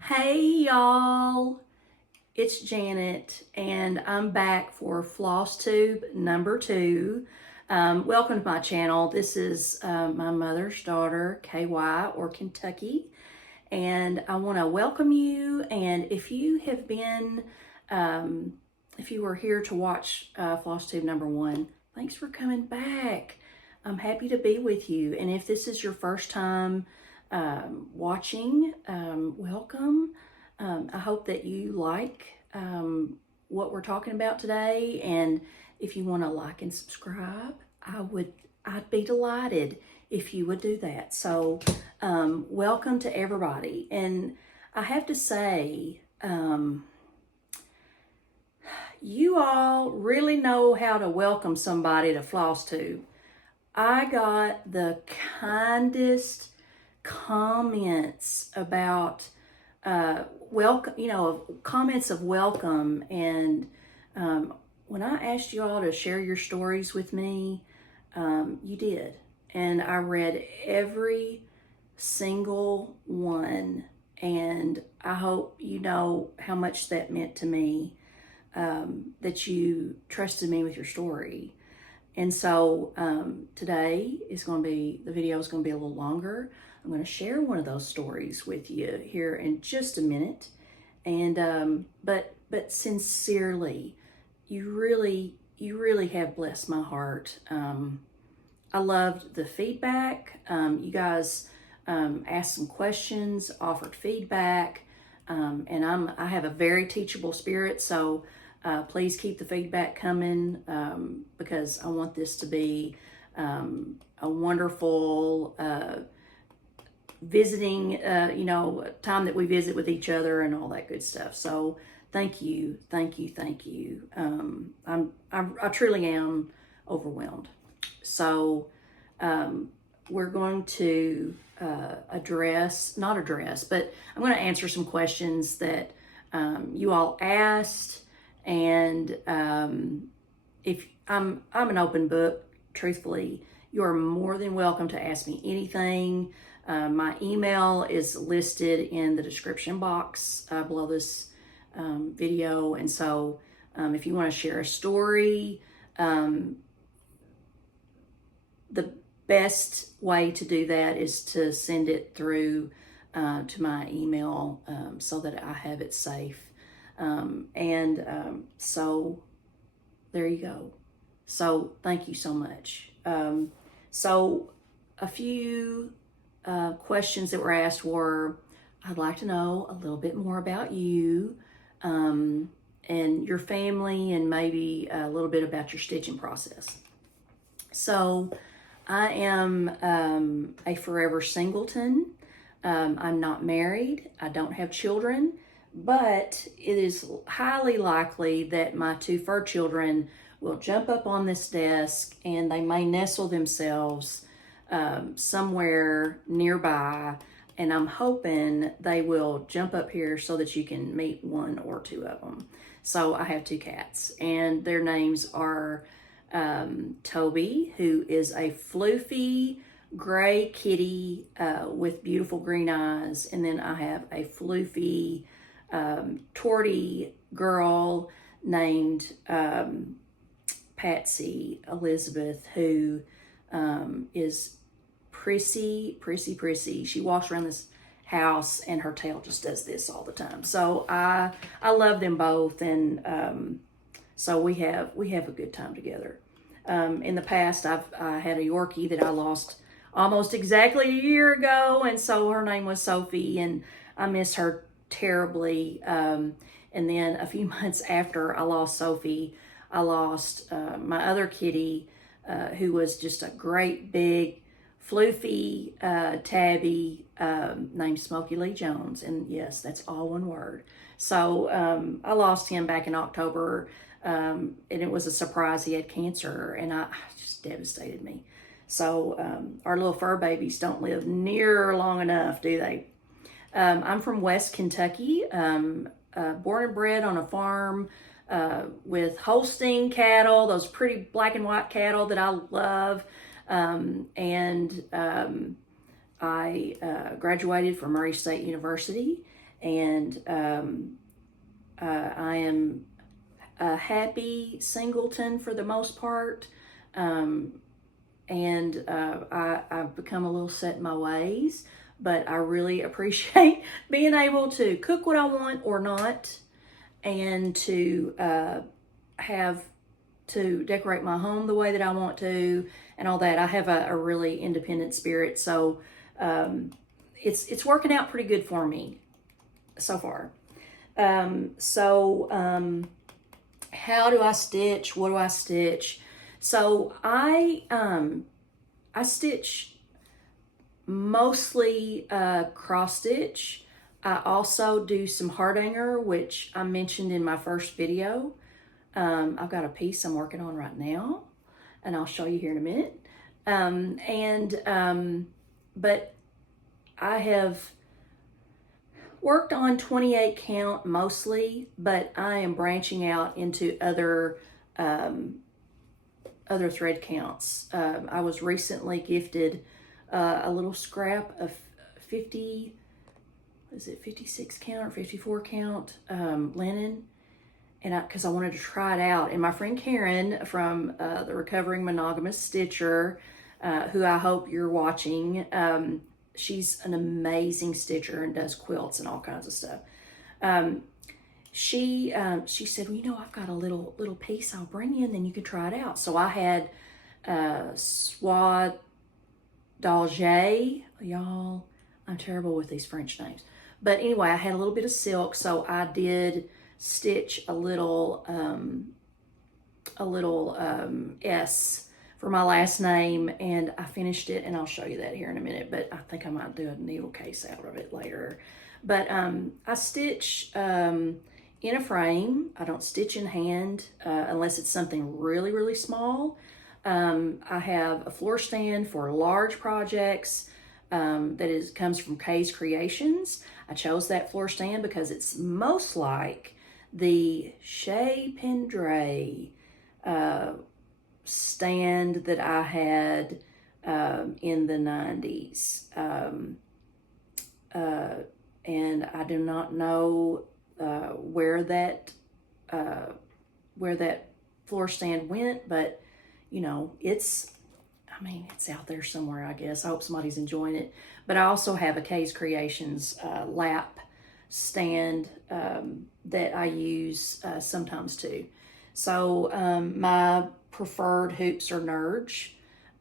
Hey y'all, it's Janet and I'm back for FlossTube number 2. Welcome to my channel. This is my mother's daughter, KY or Kentucky, and I want to welcome you. And if you have been, if you were here to watch FlossTube number 1, thanks for coming back. I'm happy to be with you. And if this is your first time watching, welcome. I hope that you like what we're talking about today, and if you want to like and subscribe, I'd be delighted if you would do that. So welcome to everybody. And I have to say, you all really know how to welcome somebody to FlossTube. I got the kindest comments about welcome, comments of welcome. And when I asked you all to share your stories with me, you did. And I read every single one. And I hope you know how much that meant to me, that you trusted me with your story. And so today the video is going to be a little longer. I'm going to share one of those stories with you here in just a minute. And but sincerely, you really have blessed my heart. I loved the feedback. You guys asked some questions, offered feedback, and I have a very teachable spirit. So please keep the feedback coming, because I want this to be a wonderful visiting, time that we visit with each other and all that good stuff. So thank you. I truly am overwhelmed. So we're going to not address, but I'm going to answer some questions that you all asked. And if I'm an open book, truthfully, you are more than welcome to ask me anything. My email is listed in the description box below this video. And so if you want to share a story, the best way to do that is to send it through to my email, so that I have it safe. So there you go. So thank you so much. So a few questions that were asked were, I'd like to know a little bit more about you, and your family, and maybe a little bit about your stitching process. So I am a forever singleton. I'm not married. I don't have children, but it is highly likely that my 2 fur children will jump up on this desk and they may nestle themselves somewhere nearby, and I'm hoping they will jump up here so that you can meet 1 or 2 of them. So I have 2 cats, and their names are Toby, who is a floofy gray kitty with beautiful green eyes, and then I have a floofy tortie girl named Patsy Elizabeth, who is prissy. She walks around this house and her tail just does this all the time. So I love them both, and so we have a good time together. In the past, I had a Yorkie that I lost almost exactly a year ago, and so her name was Sophie, and I miss her terribly. And then a few months after I lost Sophie, I lost my other kitty, who was just a great big floofy tabby, named Smokey Lee Jones. And yes, that's all one word. So I lost him back in October, and it was a surprise. He had cancer, and it just devastated me. So our little fur babies don't live near long enough, do they? I'm from West Kentucky, born and bred on a farm with Holstein cattle, those pretty black and white cattle that I love. I graduated from Murray State University, and I am a happy singleton for the most part. And I've become a little set in my ways, but I really appreciate being able to cook what I want or not, and to have to decorate my home the way that I want to, and all that. I have a really independent spirit, so it's working out pretty good for me so far. How do I stitch? What do I stitch? So I stitch mostly cross stitch. I also do some hardanger, which I mentioned in my first video. I've got a piece I'm working on right now, and I'll show you here in a minute. But I have worked on 28 count mostly, but I am branching out into other thread counts. I was recently gifted a little scrap of 56 count or 54 count linen, and because I wanted to try it out. And my friend Karen from the Recovering Monogamous Stitcher, who I hope you're watching, she's an amazing stitcher and does quilts and all kinds of stuff. She said, well, you know, I've got a little piece I'll bring you, and then you can try it out. So I had Soie d'Alger. Y'all, I'm terrible with these French names. But anyway, I had a little bit of silk, so I did stitch a little S for my last name, and I finished it, and I'll show you that here in a minute, but I think I might do a needle case out of it later. But I stitch in a frame. I don't stitch in hand unless it's something really, really small. I have a floor stand for large projects that comes from Kay's Creations. I chose that floor stand because it's most like the Chez Pendray stand that I had in the 90s. And I do not know where that floor stand went, but you know, it's out there somewhere, I guess. I hope somebody's enjoying it. But I also have a Kay's Creations lap stand that I use sometimes too. So my preferred hoops are Nerge,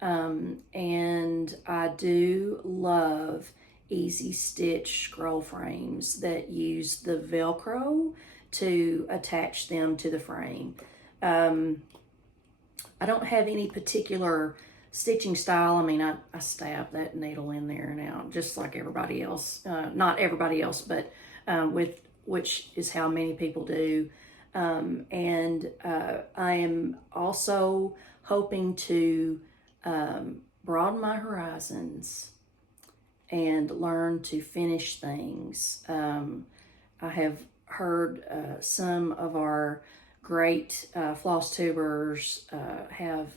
and I do love easy stitch scroll frames that use the Velcro to attach them to the frame. I don't have any particular stitching style. I mean, I stab that needle in there and out just like everybody else. Not everybody else, but which is how many people do. And I am also hoping to broaden my horizons and learn to finish things. I have heard some of our great FlossTubers have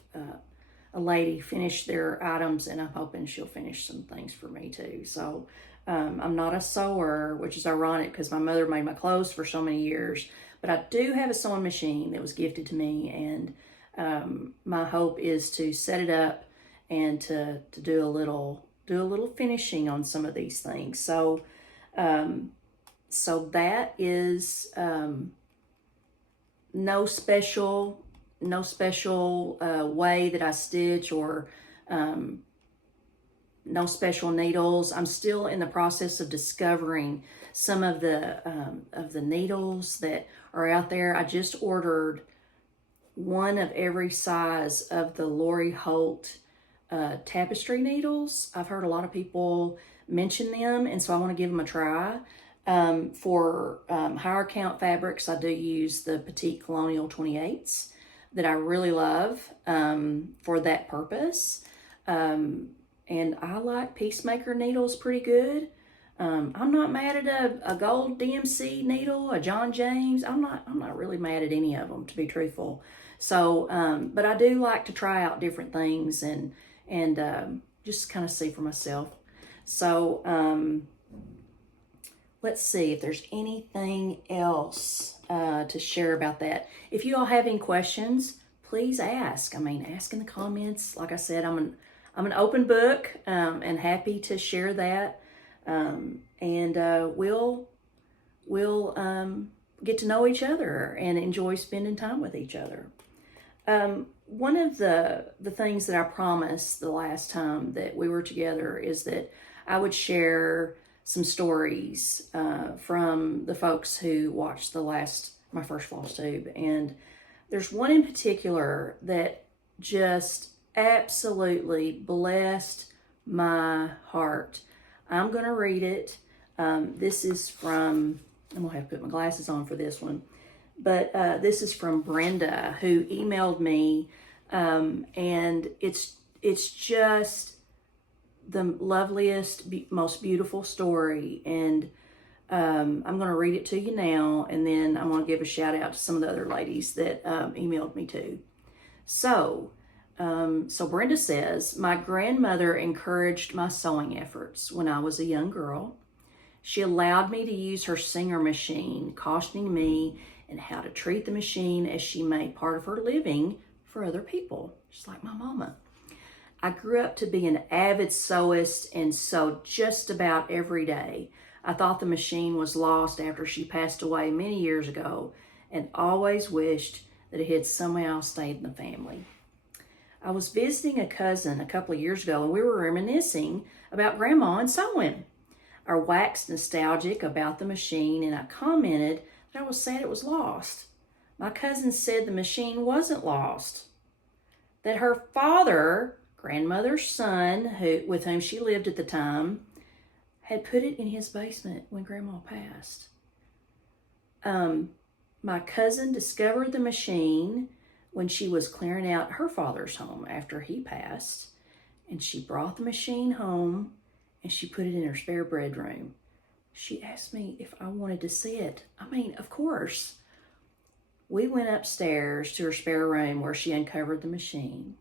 a lady finish their items, and I'm hoping she'll finish some things for me too. So I'm not a sewer, which is ironic because my mother made my clothes for so many years, but I do have a sewing machine that was gifted to me, and my hope is to set it up and to do a little finishing on some of these things. So so that is no special way that I stitch, or no special needles. I'm still in the process of discovering some of the needles that are out there. I just ordered one of every size of the Lori Holt tapestry needles. I've heard a lot of people mention them, and so I want to give them a try. For higher count fabrics, I do use the Petite Colonial 28s that I really love for that purpose. And I like Peacemaker needles pretty good. I'm not mad at a gold DMC needle, a John James. I'm not really mad at any of them, to be truthful. So, but I do like to try out different things and just kind of see for myself. So let's see if there's anything else to share about that. If you all have any questions, please ask. I mean, ask in the comments. Like I said, I'm an open book and happy to share that. We'll get to know each other and enjoy spending time with each other. One of the things that I promised the last time that we were together is that I would share some stories from the folks who watched my first FlossTube. And there's one in particular that just absolutely blessed my heart. I'm going to read it. This is from, I'm going to have to put my glasses on for this one. But this is from Brenda, who emailed me, and it's just the loveliest, most beautiful story. And I'm going to read it to you now, and then I'm going to give a shout out to some of the other ladies that emailed me too. So Brenda says, my grandmother encouraged my sewing efforts when I was a young girl. She allowed me to use her singer machine, cautioning me and how to treat the machine as she made part of her living for other people, just like my mama. I grew up to be an avid sewist and sewed just about every day. I thought the machine was lost after she passed away many years ago and always wished that it had somehow stayed in the family. I was visiting a cousin a couple of years ago and we were reminiscing about Grandma and sewing. I waxed nostalgic about the machine and I commented that I was sad it was lost. My cousin said the machine wasn't lost, that her father, grandmother's son, with whom she lived at the time, had put it in his basement when Grandma passed. My cousin discovered the machine when she was clearing out her father's home after he passed, and she brought the machine home and she put it in her spare bedroom. She asked me if I wanted to see it. I mean, of course. We went upstairs to her spare room where she uncovered the machine.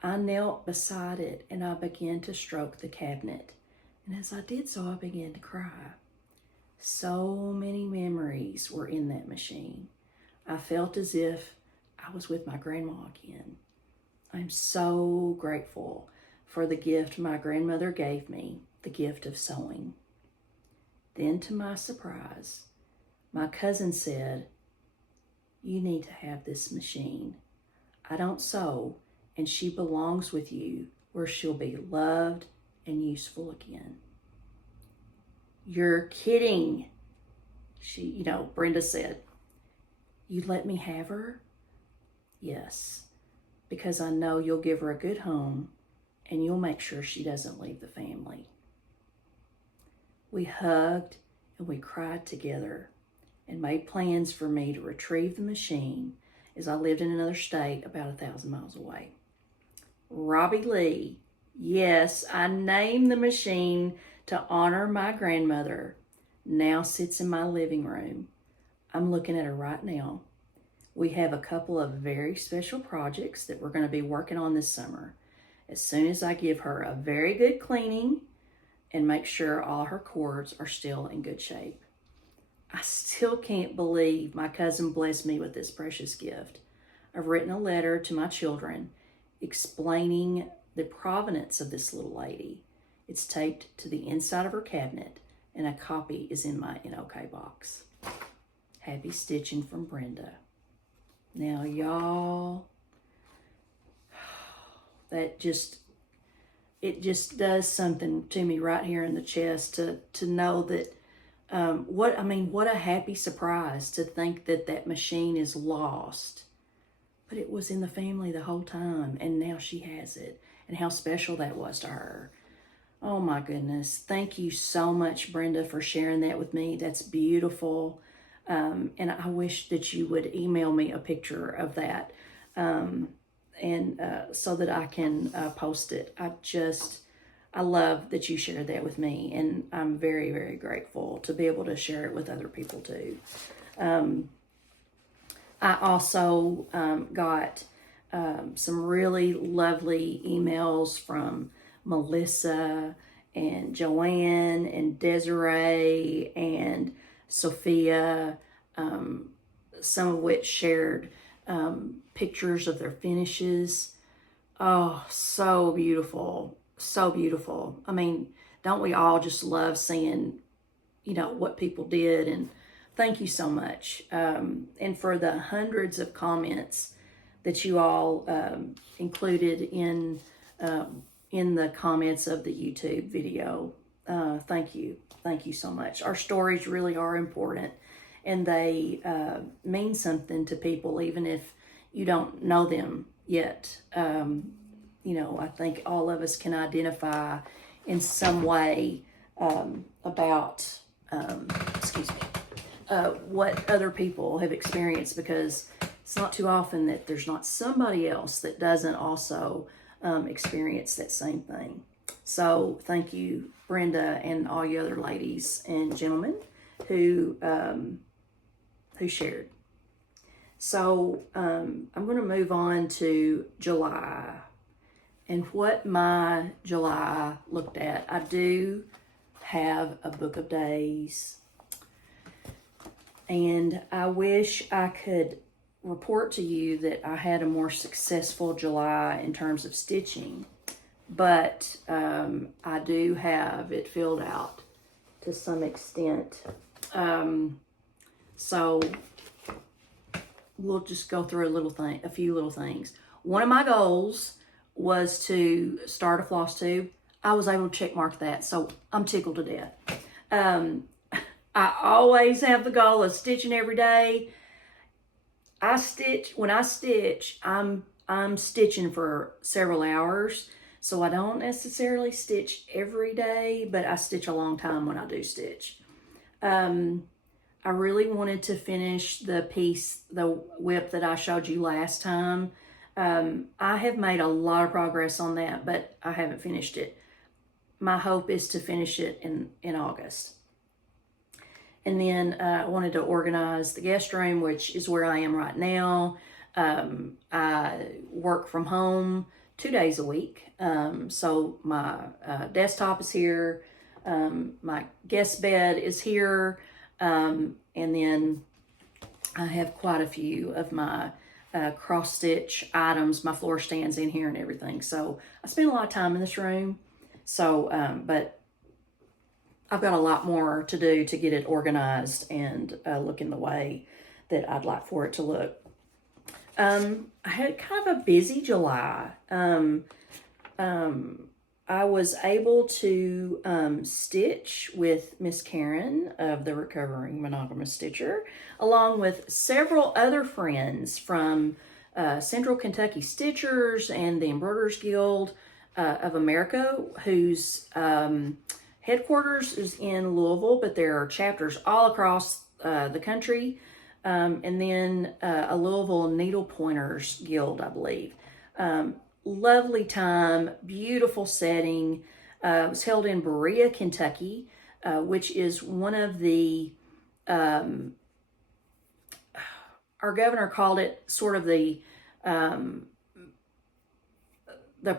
I knelt beside it and I began to stroke the cabinet. And as I did so, I began to cry. So many memories were in that machine. I felt as if I was with my grandma again. I'm so grateful for the gift my grandmother gave me, the gift of sewing. Then, to my surprise, my cousin said, you need to have this machine. I don't sew, and she belongs with you where she'll be loved and useful again. You're kidding, Brenda said. You let me have her? Yes, because I know you'll give her a good home and you'll make sure she doesn't leave the family. We hugged and we cried together and made plans for me to retrieve the machine as I lived in another state about 1,000 miles away. Robbie Lee, yes, I named the machine to honor my grandmother, now sits in my living room. I'm looking at her right now. We have a couple of very special projects that we're going to be working on this summer. As soon as I give her a very good cleaning and make sure all her cords are still in good shape. I still can't believe my cousin blessed me with this precious gift. I've written a letter to my children explaining the provenance of this little lady. It's taped to the inside of her cabinet and a copy is in my NOK box. Happy stitching from Brenda. Now, y'all, it just does something to me right here in the chest to know that, what a happy surprise to think that machine is lost, but it was in the family the whole time and now she has it, and how special that was to her. Oh my goodness. Thank you so much, Brenda, for sharing that with me. That's beautiful. And I wish that you would email me a picture of that. So that I can post it. I love that you shared that with me, and I'm very, very grateful to be able to share it with other people too. I also got some really lovely emails from Melissa and Joanne and Desiree and Sophia, some of which shared pictures of their finishes. Oh, so beautiful. So beautiful. I mean, don't we all just love seeing, what people did? And thank you so much. And for the hundreds of comments that you all included in the comments of the YouTube video. Thank you. Thank you so much. Our stories really are important, and they mean something to people, even if you don't know them yet. I think all of us can identify in some way about, what other people have experienced, because it's not too often that there's not somebody else that doesn't also experience that same thing. So thank you, Brenda, and all you other ladies and gentlemen who shared. So I'm going to move on to July and what my July looked at. I do have a book of days, and I wish I could report to you that I had a more successful July in terms of stitching, but I do have it filled out to some extent. So we'll just go through a few little things. One of my goals was to start a FlossTube. I was able to check mark that, so I'm tickled to death. I always have the goal of stitching every day. When I stitch, I'm stitching for several hours, so I don't necessarily stitch every day, but I stitch a long time when I do stitch. I really wanted to finish the piece, the WIP that I showed you last time. I have made a lot of progress on that, but I haven't finished it. My hope is to finish it in August. And then I wanted to organize the guest room, which is where I am right now. I work from home 2 days a week. So my desktop is here. My guest bed is here. And then I have quite a few of my cross stitch items, my floor stands in here and everything. So I spend a lot of time in this room. So, but I've got a lot more to do to get it organized and looking the way that I'd like for it to look. I had kind of a busy July. I was able to stitch with Miss Karen of the Recovering Monogamous Stitcher, along with several other friends from Central Kentucky Stitchers and the Embroiderers Guild of America, whose headquarters is in Louisville, but there are chapters all across the country. And then a Louisville Needle Pointers Guild, I believe. Lovely time, beautiful setting. It was held in Berea, Kentucky, which is one of the, our governor called it sort of the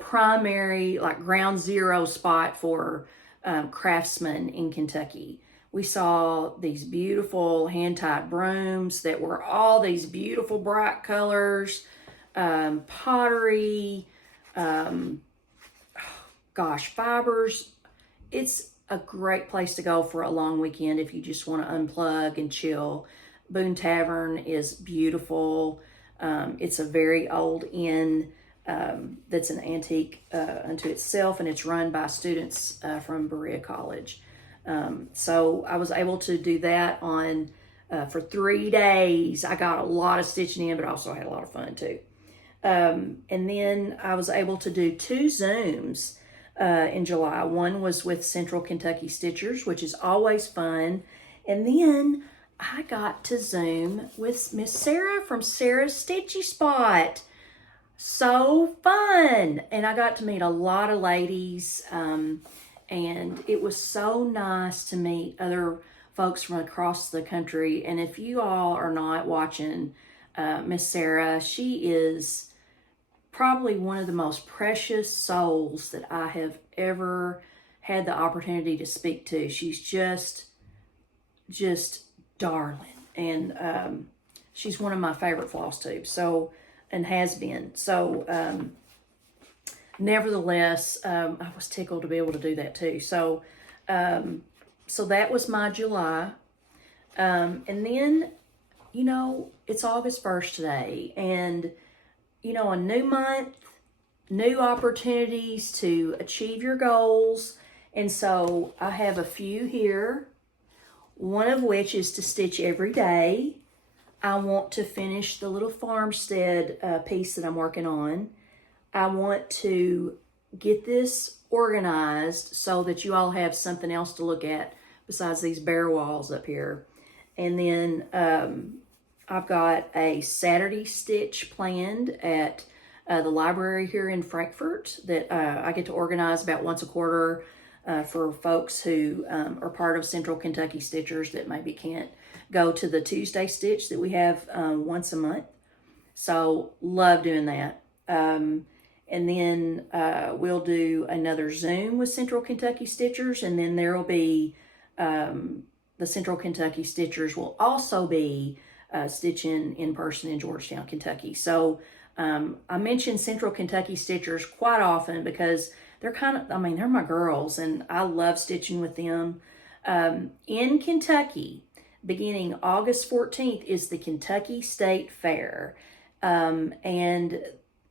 primary, like ground zero spot for craftsmen in Kentucky. We saw these beautiful hand-tied brooms that were all these beautiful bright colors, pottery, fibers. It's a great place to go for a long weekend if you just want to unplug and chill. Boone Tavern is beautiful. It's a very old inn that's an antique unto itself, and it's run by students from Berea College. So I was able to do that on for 3 days. I got a lot of stitching in, but also had a lot of fun too. And then I was able to do 2 Zooms in July. One was with Central Kentucky Stitchers, which is always fun. And then I got to Zoom with Miss Sarah from Sarah's Stitchy Spot. So fun. And I got to meet a lot of ladies, and it was so nice to meet other folks from across the country. And if you all are not watching Miss Sarah, she is probably one of the most precious souls that I have ever had the opportunity to speak to. She's just darling. And she's one of my favorite FlossTubes. So, and has been. So, nevertheless, I was tickled to be able to do that too. So, so that was my July. And then, you know, it's August 1st today. And, you know, a new month, new opportunities to achieve your goals. And so I have a few here, one of which is to stitch every day. I want to finish the little Farmstead piece that I'm working on. I want to get this organized so that you all have something else to look at besides these bare walls up here. And then I've got a Saturday stitch planned at the library here in Frankfort that I get to organize about once a quarter for folks who are part of Central Kentucky Stitchers that maybe can't go to the Tuesday stitch that we have once a month. So love doing that. And then we'll do another Zoom with Central Kentucky Stitchers, and then there will be the Central Kentucky Stitchers will also be stitching in person in Georgetown, Kentucky. So I mention Central Kentucky Stitchers quite often because they're kind of, I mean, they're my girls, and I love stitching with them. In Kentucky, beginning August 14th, is the Kentucky State Fair. And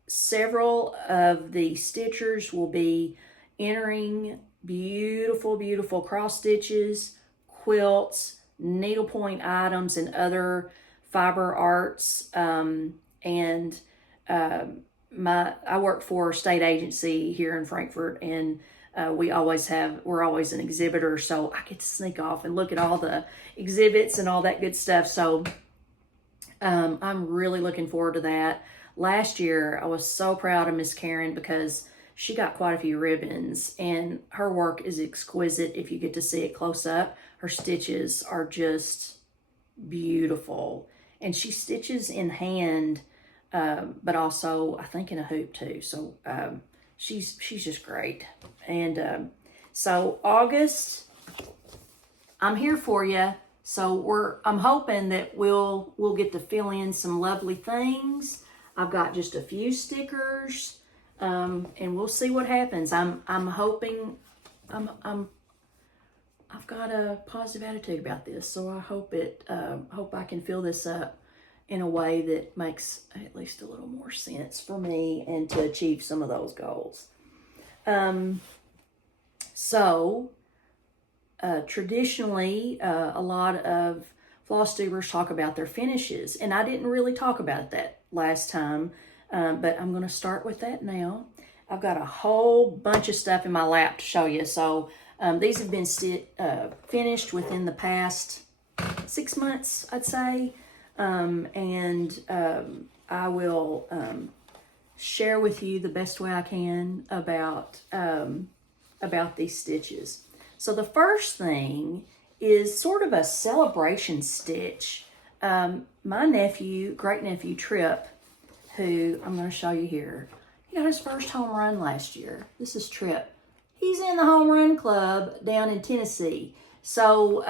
several of the stitchers will be entering beautiful, beautiful cross stitches, quilts, needlepoint items, and other fiber arts. I work for a state agency here in Frankfort, and we're always an exhibitor, so I get to sneak off and look at all the exhibits and all that good stuff. So I'm really looking forward to that. Last year, I was so proud of Miss Karen because she got quite a few ribbons, and her work is exquisite if you get to see it close up. Her stitches are just beautiful, and she stitches in hand, but also I think in a hoop too. So she's just great. And so August, I'm here for you. So I'm hoping that we'll get to fill in some lovely things. I've got just a few stickers, and we'll see what happens. I'm hoping I've got a positive attitude about this, so I hope I can fill this up in a way that makes at least a little more sense for me and to achieve some of those goals. Traditionally, a lot of FlossTubers talk about their finishes, and I didn't really talk about that last time, but I'm going to start with that now. I've got a whole bunch of stuff in my lap to show you. So these have been finished within the past 6 months, I'd say. And I will share with you the best way I can about these stitches. So the first thing is sort of a celebration stitch. My nephew, great nephew Trip, who I'm going to show you here, he got his first home run last year. This is Trip. He's in the home run club down in Tennessee. So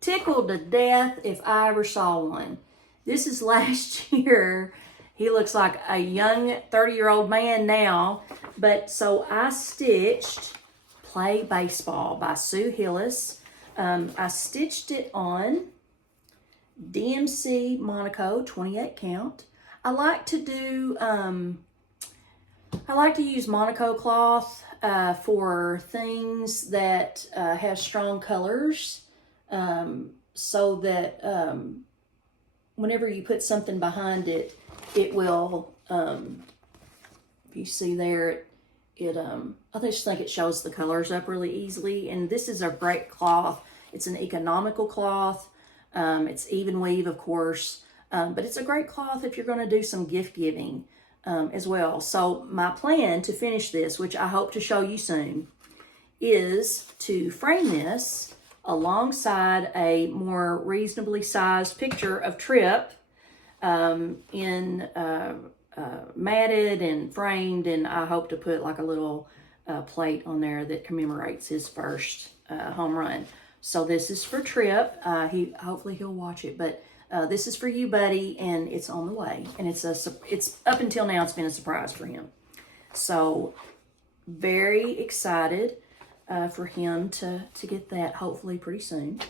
tickled to death if I ever saw one. This is last year. He looks like a young 30-year-old man now. But so I stitched Play Baseball by Sue Hillis. I stitched it on DMC Monaco 28 count. I like to use Monaco cloth for things that have strong colors, so that whenever you put something behind it, it will, if you see there, I just think it shows the colors up really easily. And this is a great cloth. It's an economical cloth. It's even weave, of course, but it's a great cloth if you're going to do some gift giving as well. So my plan to finish this, which I hope to show you soon, is to frame this alongside a more reasonably sized picture of Trip in matted and framed, and I hope to put like a little plate on there that commemorates his first home run. So this is for Trip. Hopefully he'll watch it, but this is for you, buddy, and it's on the way. And it's up until now, it's been a surprise for him. So very excited for him to get that hopefully pretty soon.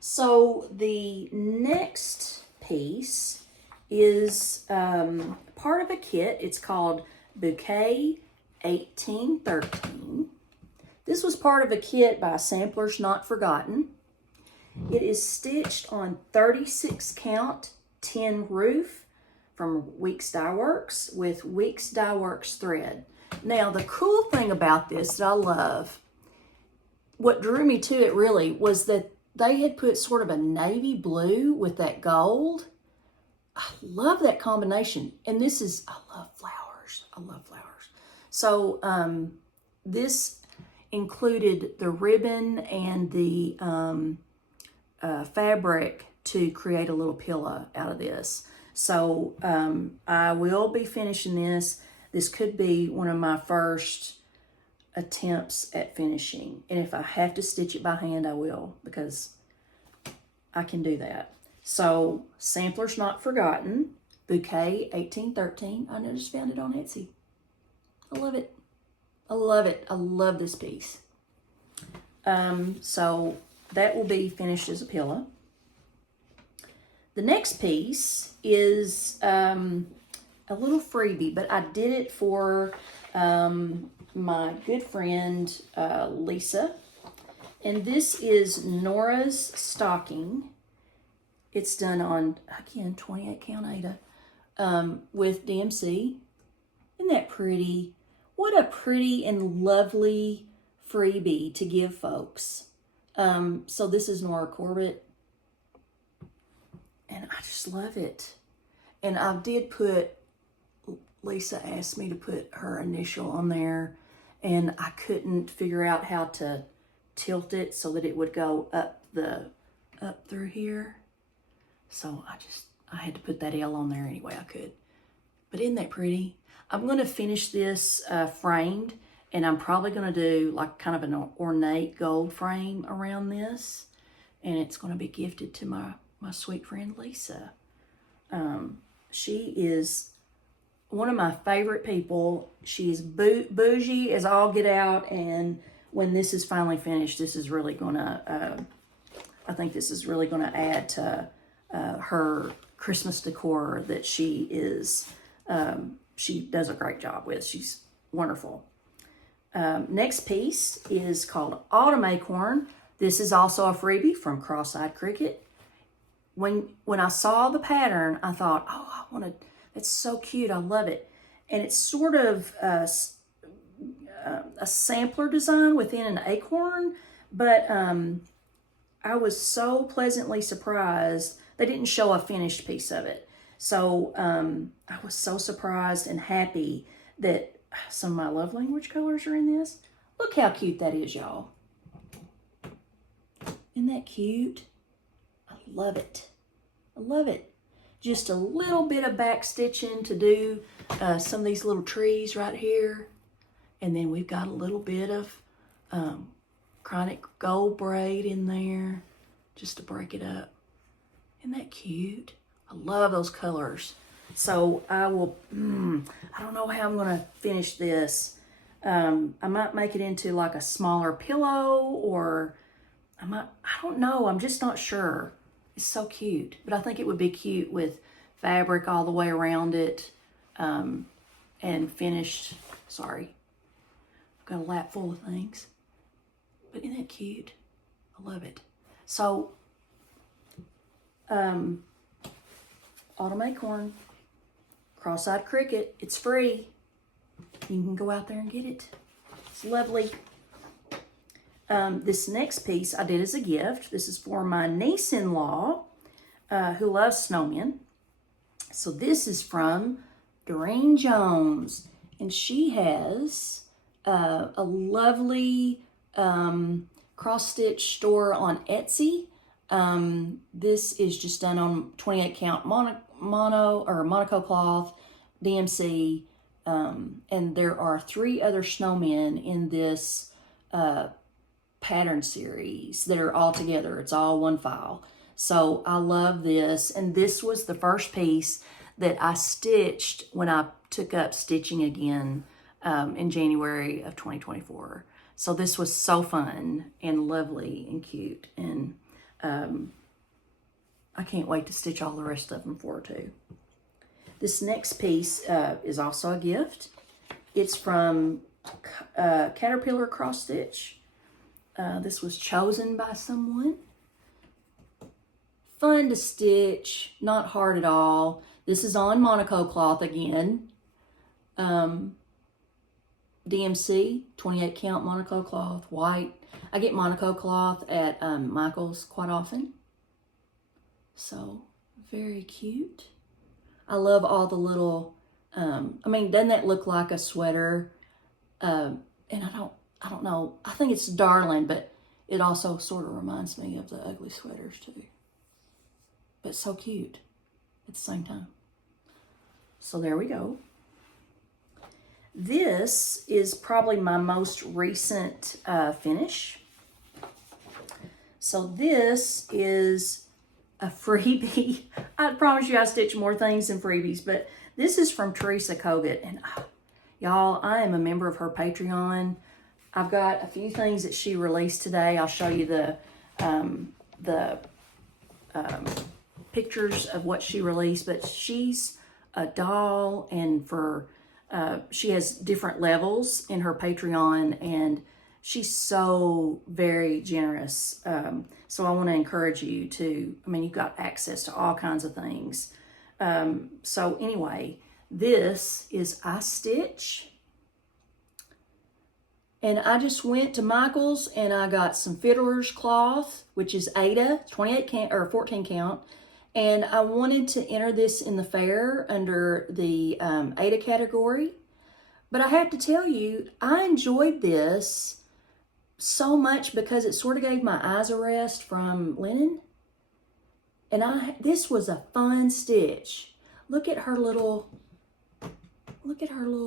So the next piece is part of a kit. It's called Bouquet 1813. This was part of a kit by Samplers Not Forgotten. It is stitched on 36 count tin roof from Weeks Dye Works with Weeks Dye Works thread. Now the cool thing about this that I love, what drew me to it really, was that they had put sort of a navy blue with that gold. I love that combination. And this is, I love flowers. I love flowers. So this included the ribbon and the fabric to create a little pillow out of this. So I will be finishing this. This could be one of my first attempts at finishing. And if I have to stitch it by hand, I will, because I can do that. So Samplers Not Forgotten, Bouquet 1813. I just found it on Etsy. I love it. I love it. I love this piece. So that will be finished as a pillow. The next piece is a little freebie, but I did it for my good friend Lisa. And this is Nora's stocking. It's done on, again, 28 count Aida with DMC. Isn't that pretty? What a pretty and lovely freebie to give folks. So this is Nora Corbett. And I just love it. And I did put, Lisa asked me to put her initial on there, and I couldn't figure out how to tilt it so that it would go up through here. So I had to put that L on there any way I could. But isn't that pretty? I'm going to finish this framed, and I'm probably going to do like kind of an ornate gold frame around this. And it's going to be gifted to my sweet friend Lisa. She is one of my favorite people. She's bougie as all get out, and when this is finally finished, this is really going to, I think this is really going to add to her Christmas decor that she does a great job with. She's wonderful. Next piece is called Autumn Acorn. This is also a freebie from Cross-Eyed Cricket. When I saw the pattern, I thought, oh, I want to, it's so cute. I love it. And it's sort of a sampler design within an acorn, but I was so pleasantly surprised. They didn't show a finished piece of it. So I was so surprised and happy that some of my love language colors are in this. Look how cute that is, y'all. Isn't that cute? I love it. I love it. Just a little bit of back stitching to do some of these little trees right here. And then we've got a little bit of chronic gold braid in there just to break it up. Isn't that cute? I love those colors. So I will, I don't know how I'm going to finish this. I might make it into like a smaller pillow, or I don't know. I'm just not sure. It's so cute. But I think it would be cute with fabric all the way around it and finished. Sorry. I've got a lap full of things. But isn't that cute? I love it. So, Autumn Acorn, Cross-Eyed Cricket. It's free. You can go out there and get it. It's lovely. This next piece I did as a gift. This is for my niece-in-law who loves snowmen. So this is from Durene Jones. And she has a lovely cross-stitch store on Etsy. This is just done on 28 count Monaco cloth, DMC, and there are 3 other snowmen in this pattern series that are all together. It's all one file. So I love this, and this was the first piece that I stitched when I took up stitching again in January of 2024. So this was so fun and lovely and cute, and I can't wait to stitch all the rest of them for her too. This next piece is also a gift. It's from Caterpillar Cross Stitch. This was chosen by someone. Fun to stitch, not hard at all. This is on Monaco cloth again. DMC, 28 count Monaco cloth, white. I get Monaco cloth at Michael's quite often. So, very cute. I love all the little, I mean, doesn't that look like a sweater? And I don't know, I think it's darling, but it also sort of reminds me of the ugly sweaters too. But so cute at the same time. So there we go. This is probably my most recent finish. So this is a freebie. I promise you I stitch more things than freebies, but this is from Teresa Kogut. And y'all, I am a member of her Patreon. I've got a few things that she released today. I'll show you the pictures of what she released, but she's a doll, and she has different levels in her Patreon, and she's so very generous. So I want to encourage you to, I mean, you've got access to all kinds of things. So anyway, this is I Stitch. And I just went to Michael's and I got some Fiddler's cloth, which is Ada, 28 count or 14 count. And I wanted to enter this in the fair under the Ada category. But I have to tell you, I enjoyed this so much because it sort of gave my eyes a rest from linen. And this was a fun stitch. Look at her little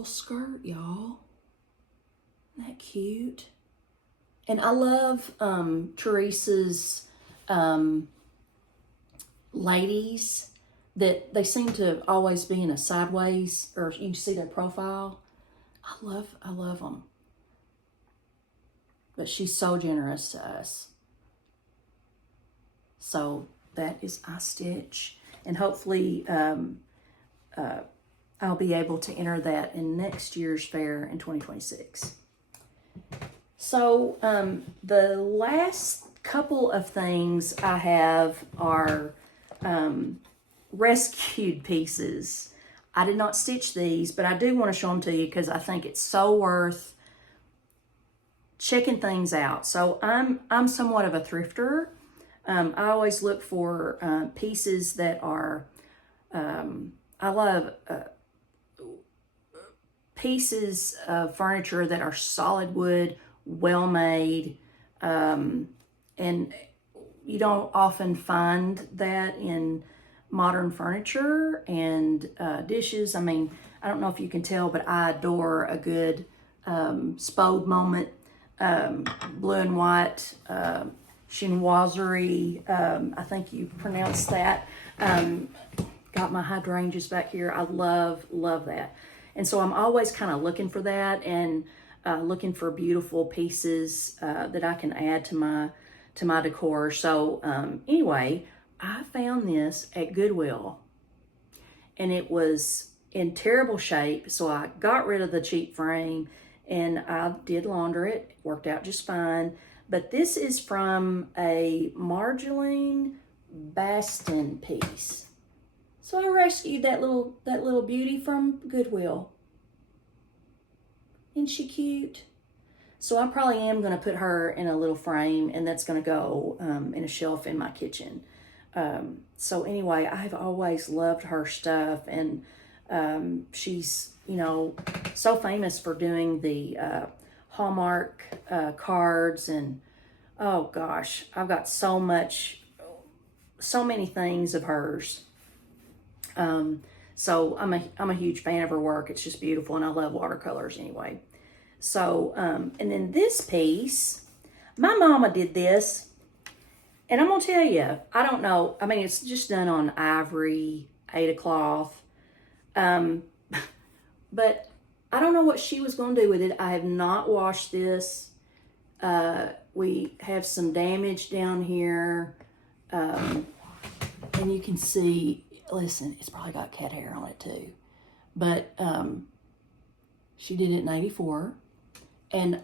skirt, y'all. Isn't that cute? And I love Teresa's ladies, that they seem to always be in a sideways, or you can see their profile. I love them. But she's so generous to us. So that is I Stitch. And hopefully I'll be able to enter that in next year's fair in 2026. So the last couple of things I have are rescued pieces. I did not stitch these, but I do want to show them to you because I think it's so worth checking things out. So I'm somewhat of a thrifter. I always look for pieces that are, I love pieces of furniture that are solid wood, well made, and you don't often find that in modern furniture and dishes. I mean, I don't know if you can tell, but I adore a good spode moment, blue and white, chinoiserie, I think you pronounce that. Got my hydrangeas back here. I love that. And so I'm always kind of looking for that, and looking for beautiful pieces that I can add to my decor. So anyway, I found this at Goodwill, and it was in terrible shape. So I got rid of the cheap frame, and I did launder it. It worked out just fine. But this is from a Marjolaine Baston piece. So I rescued that little beauty from Goodwill. Isn't she cute? So I probably am going to put her in a little frame, and that's going to go in a shelf in my kitchen. So anyway, I've always loved her stuff, and she's, you know, so famous for doing the Hallmark cards, and oh gosh, I've got so many things of hers. So I'm a huge fan of her work. It's just beautiful, and I love watercolors anyway. So, and then this piece, my mama did this, and I'm gonna tell you, I don't know. I mean, it's just done on ivory, Aida cloth, but I don't know what she was gonna do with it. I have not washed this. We have some damage down here, and you can see. Listen, it's probably got cat hair on it too, but she did it in '84, and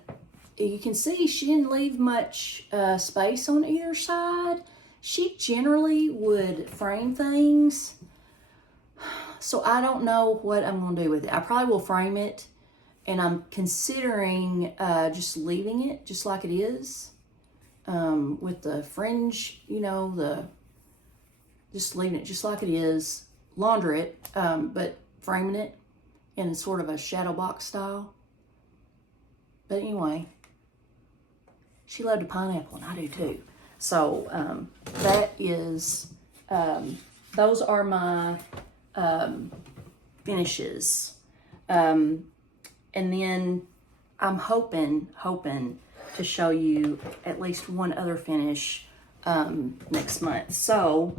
you can see she didn't leave much space on either side. She generally would frame things, so I don't know what I'm going to do with it. I probably will frame it, and I'm considering just leaving it just like it is, with the fringe, you know, just leaving it just like it is, launder it, but framing it in sort of a shadow box style. But anyway, she loved a pineapple, and I do too. So that is, those are my finishes. And then I'm hoping to show you at least one other finish next month. So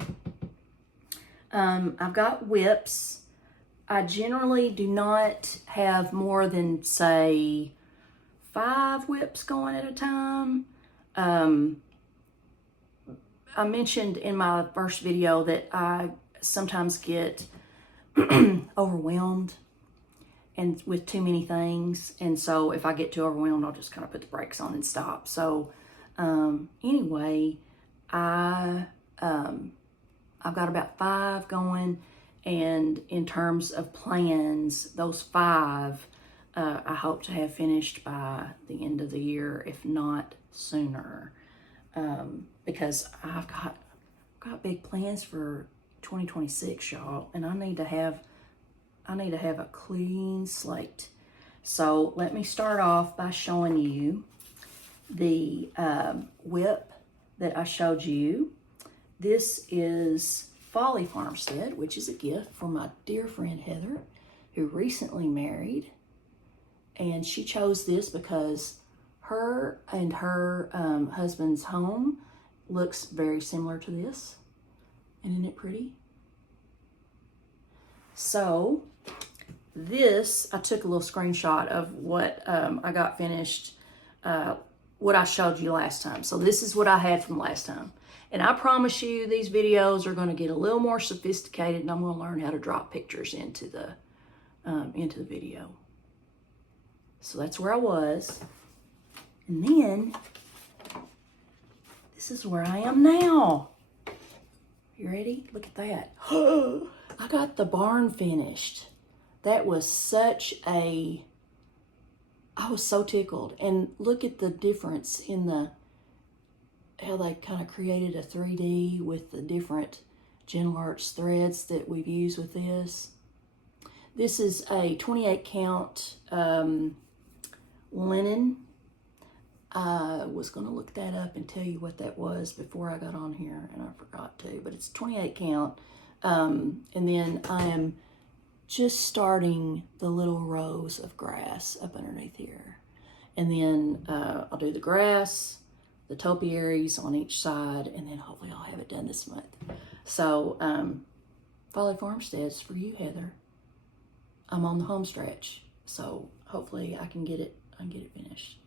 I've got WIPS. I generally do not have more than, say, 5 WIPS going at a time. I mentioned in my first video that I sometimes get overwhelmed and with too many things, and so if I get too overwhelmed, I'll just kind of put the brakes on and stop. So anyway, I've got about 5 going, and in terms of plans, those 5 I hope to have finished by the end of the year, if not sooner, because I've got big plans for 2026, y'all, and I need to have a clean slate. So let me start off by showing you the whip that I showed you. This is Folley Farmstead, which is a gift from my dear friend Heather, who recently married. And she chose this because her and her husband's home looks very similar to this. And isn't it pretty? So this, I took a little screenshot of what I got finished, what I showed you last time. So this is what I had from last time. And I promise you these videos are going to get a little more sophisticated, and I'm going to learn how to drop pictures into the video. So that's where I was. And then this is where I am now. You ready? Look at that. I got the barn finished. That was I was so tickled. And look at the difference in how they kind of created a 3D with the different Gentle Arts threads that we've used with this. This is a 28 count linen. I was going to look that up and tell you what that was before I got on here, and I forgot to, but it's 28 count. And then I am just starting the little rows of grass up underneath here. And then I'll do the grass, the topiaries on each side, and then hopefully I'll have it done this month. So Folley Farmstead's for you, Heather. I'm on the home stretch, so hopefully I can get it finished.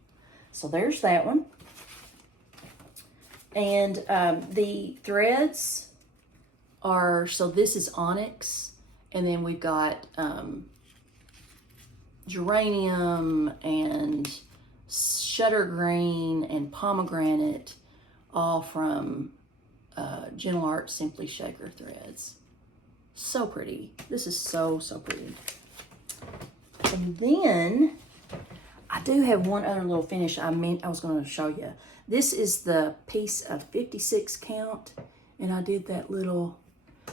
So there's that one. And the threads are, so this is onyx, and then we've got geranium and shutter green and pomegranate, all from Gentle Art Simply Shaker threads. So pretty. This is so pretty. And then I do have one other little finish I was going to show you. This is the piece of 56 count, and I did that little,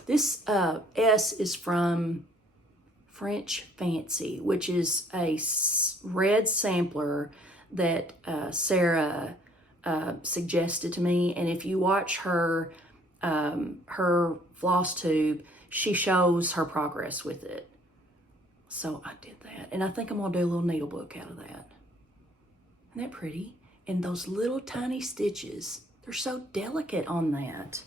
this S is from French Fancy, which is a red sampler that Sarah suggested to me. And if you watch her FlossTube, she shows her progress with it. So I did that. And I think I'm going to do a little needle book out of that. Isn't that pretty? And those little tiny stitches, they're so delicate on that.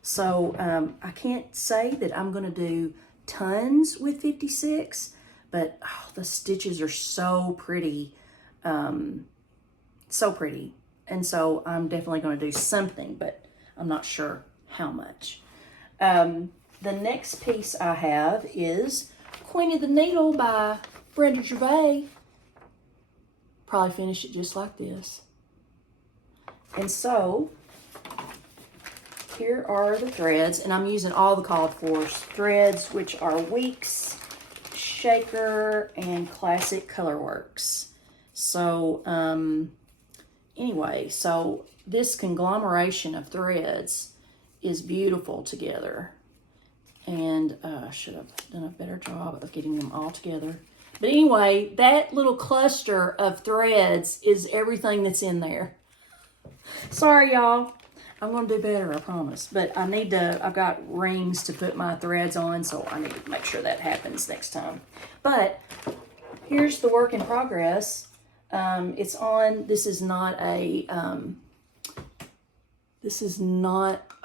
So I can't say that I'm going to do tons with 56, but oh, the stitches are so pretty. So pretty. And so I'm definitely going to do something, but I'm not sure how much. The next piece I have is Queen of the Needle by Brenda Gervais. Probably finish it just like this. And so here are the threads, and I'm using all the called for threads, which are Weeks, Shaker, and Classic Colorworks. So anyway, so this conglomeration of threads is beautiful together. And I should have done a better job of getting them all together. But anyway, that little cluster of threads is everything that's in there. Sorry, y'all. I'm going to do better, I promise. But I need to, I've got rings to put my threads on, so I need to make sure that happens next time. But here's the work in progress. It's on, this is not,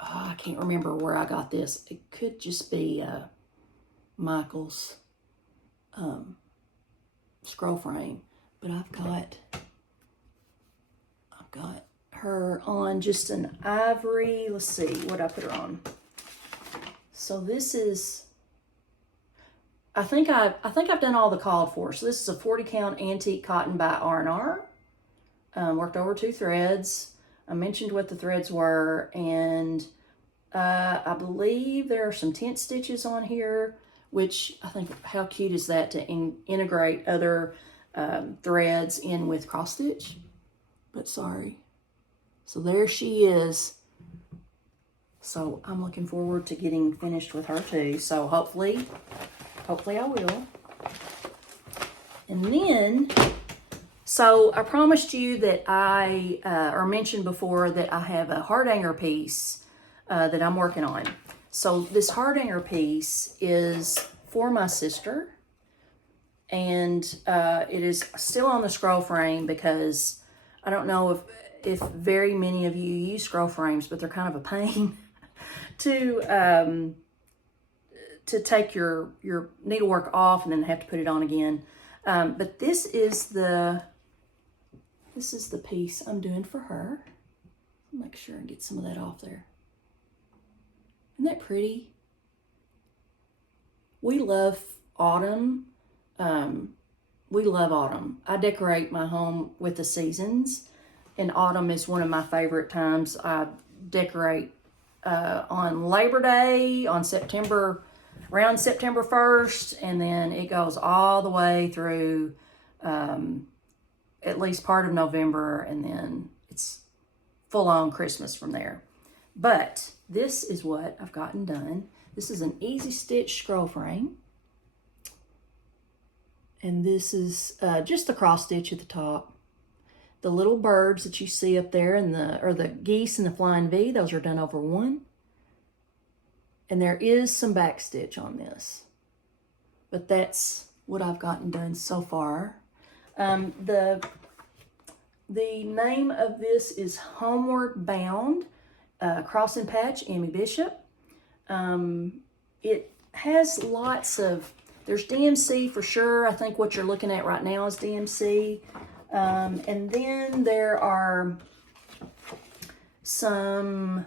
I can't remember where I got this. It could just be Michael's scroll frame, but I've got her on just an ivory. Let's see what I put her on. So this is, I think I've done all the called for. So this is a 40 count antique cotton by R&R. Worked over 2 threads. I mentioned what the threads were, and I believe there are some tent stitches on here, which I think, how cute is that to integrate other threads in with cross stitch? But sorry. So there she is. So I'm looking forward to getting finished with her too. So hopefully I will. And then, so I promised you that or mentioned before that I have a heart hanger piece that I'm working on. So this heart hanger piece is for my sister, and it is still on the scroll frame because I don't know if very many of you use scroll frames, but they're kind of a pain to take your needlework off and then have to put it on again. But this is the piece I'm doing for her. Make sure and get some of that off there. Isn't that pretty? We love autumn. We love autumn. I decorate my home with the seasons, and autumn is one of my favorite times. I decorate on Labor Day, on around September 1st, and then it goes all the way through at least part of November, and then it's full on Christmas from there. But this is what I've gotten done. This is an easy stitch scroll frame. And this is just the cross stitch at the top. The little birds that you see up there, or the geese and the flying V, those are done over 1. And there is some back stitch on this. But that's what I've gotten done so far. The name of this is Homeward Bound, Cross and Patch, Emie Bishop. It has lots of, there's DMC for sure. I think what you're looking at right now is DMC. And then there are some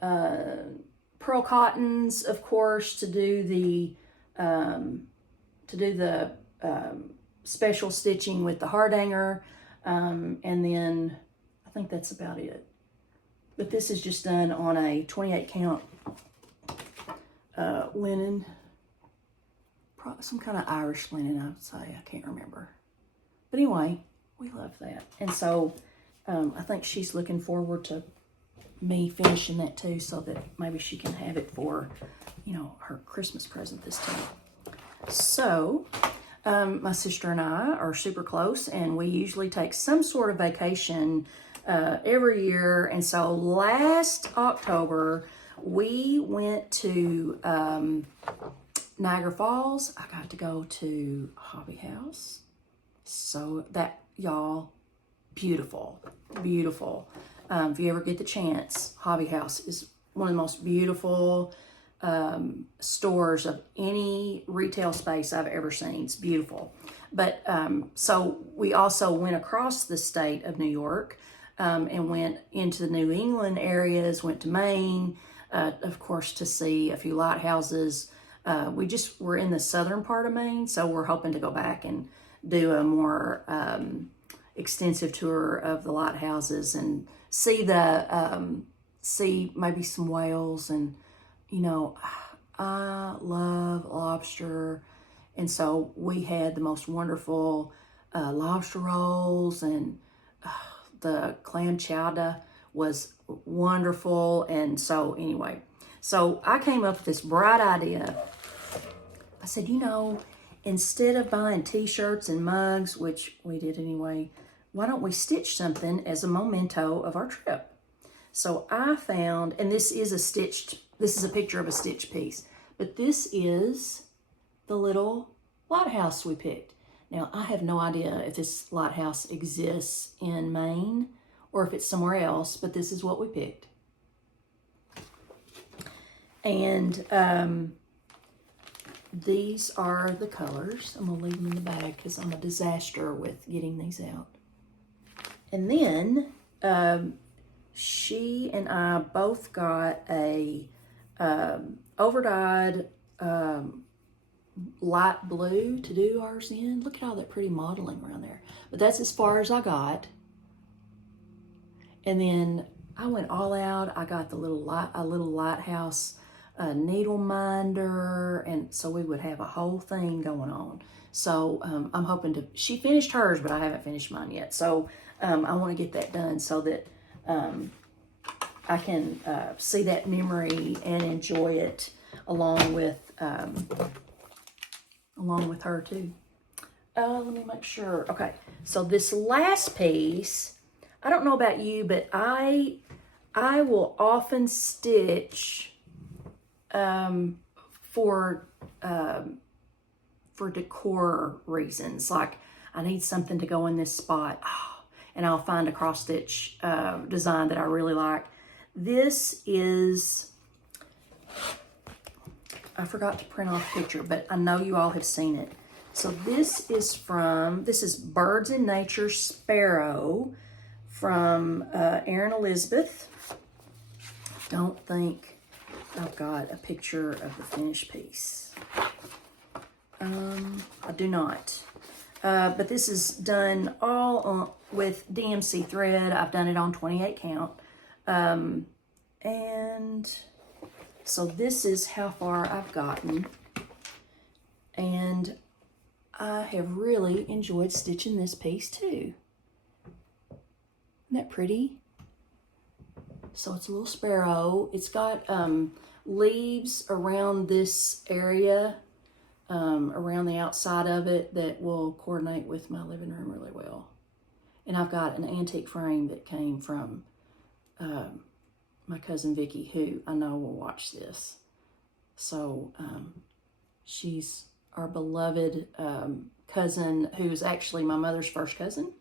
pearl cottons, of course, to do the special stitching with the heart hanger. And then I think that's about it. But this is just done on a 28 count linen, some kind of Irish linen, I would say. I can't remember. But anyway, we love that. And so I think she's looking forward to me finishing that too, so that maybe she can have it for, her Christmas present this time. So my sister and I are super close, and we usually take some sort of vacation every year. And so last October, We went to Niagara Falls. I got to go to Hobby House. So that, y'all, beautiful, beautiful. If you ever get the chance, Hobby House is one of the most beautiful stores of any retail space I've ever seen. It's beautiful. But so we also went across the state of New York and went into the New England areas, went to Maine, of course, to see a few lighthouses. We just were in the southern part of Maine, so we're hoping to go back and do a more extensive tour of the lighthouses and see the see maybe some whales. And you know, I love lobster, and so we had the most wonderful lobster rolls, and the clam chowder was wonderful. And so anyway, so I came up with this bright idea. I said, you know, instead of buying t-shirts and mugs, which we did anyway, why don't we stitch something as a memento of our trip? So I found, and this is a picture of a stitch piece, but this is the little lighthouse we picked. Now, I have no idea if this lighthouse exists in Maine or if it's somewhere else, but this is what we picked. And these are the colors. I'm gonna leave them in the bag because I'm a disaster with getting these out. And then she and I both got a overdyed light blue to do ours in. Look at all that pretty modeling around there. But that's as far as I got. And then I went all out. I got a little lighthouse needle minder, and so we would have a whole thing going on. So I'm hoping to, she finished hers, but I haven't finished mine yet. So I want to get that done so that I can see that memory and enjoy it along with her too. Let me make sure. Okay, so this last piece, I don't know about you, but I will often stitch for decor reasons. Like I need something to go in this spot, and I'll find a cross stitch design that I really like. This is, I forgot to print off a picture, but I know you all have seen it. So this is Birds in Nature Sparrow from Erin Elizabeth. Don't think I've got a picture of the finished piece. I do not. But this is done all with DMC thread. I've done it on 28 count. And so this is how far I've gotten. And I have really enjoyed stitching this piece too. Isn't that pretty? So it's a little sparrow. It's got leaves around this area, around the outside of it, that will coordinate with my living room really well. And I've got an antique frame that came from my cousin Vicky, who I know will watch this. So she's our beloved cousin, who's actually my mother's first cousin.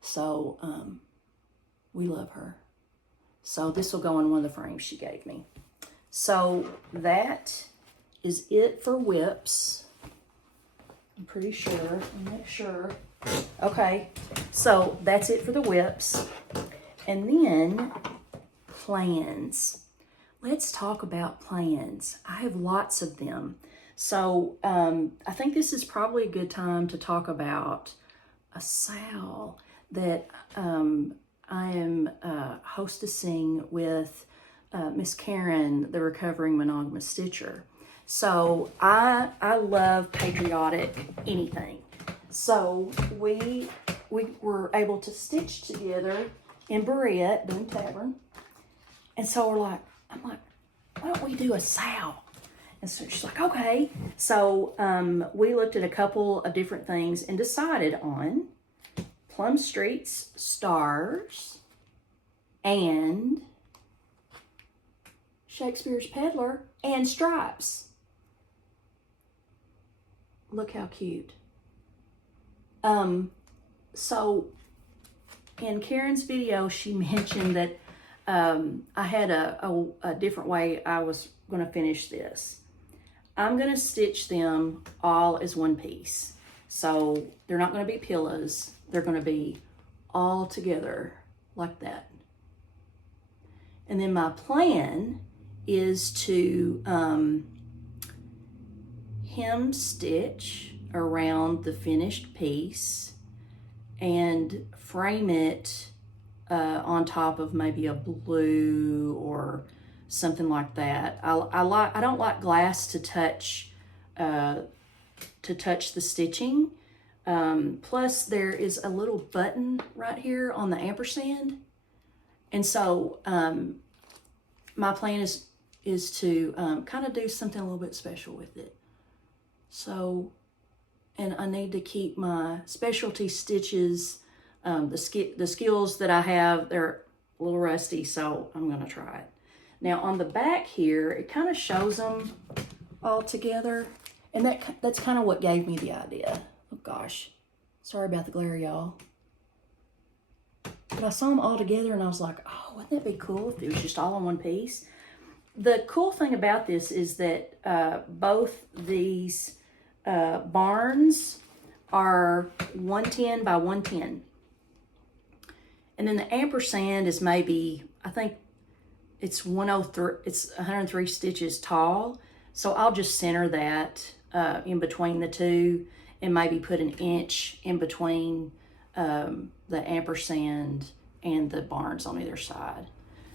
So we love her. So this will go in one of the frames she gave me. So that is it for WIPS. I'm pretty sure. I'll make sure. Okay, so that's it for the WIPS. And then plans. Let's talk about plans. I have lots of them. So I think this is probably a good time to talk about a SAL that I am hostessing with Miss Karen, the recovering monogamous stitcher. So I love Patriotic anything. So we were able to stitch together in Berea at Boone Tavern. And so I'm like, why don't we do a SAL? And so she's like, okay. So we looked at a couple of different things and decided on Plum Street's Stars and Shakespeare's Peddler and Stripes. Look how cute. So in Karen's video, she mentioned that I had a different way I was going to finish this. I'm going to stitch them all as one piece. So they're not going to be pillows. They're going to be all together like that. And then my plan is to hem stitch around the finished piece and frame it on top of maybe a blue or something like that. I don't like glass to touch the stitching. Plus there is a little button right here on the ampersand, and so my plan is to kind of do something a little bit special with it. So, and I need to keep my specialty stitches, the skills that I have, they're a little rusty, so I'm gonna try it. Now on the back here, it kind of shows them all together, and that's kind of what gave me the idea. Oh gosh, sorry about the glare, y'all. But I saw them all together and I was like, oh, wouldn't that be cool if it was just all in one piece? The cool thing about this is that both these barns are 110 by 110. And then the ampersand is maybe, I think it's 103, it's 103 stitches tall. So I'll just center that in between the two and maybe put an inch in between the ampersand and the barns on either side.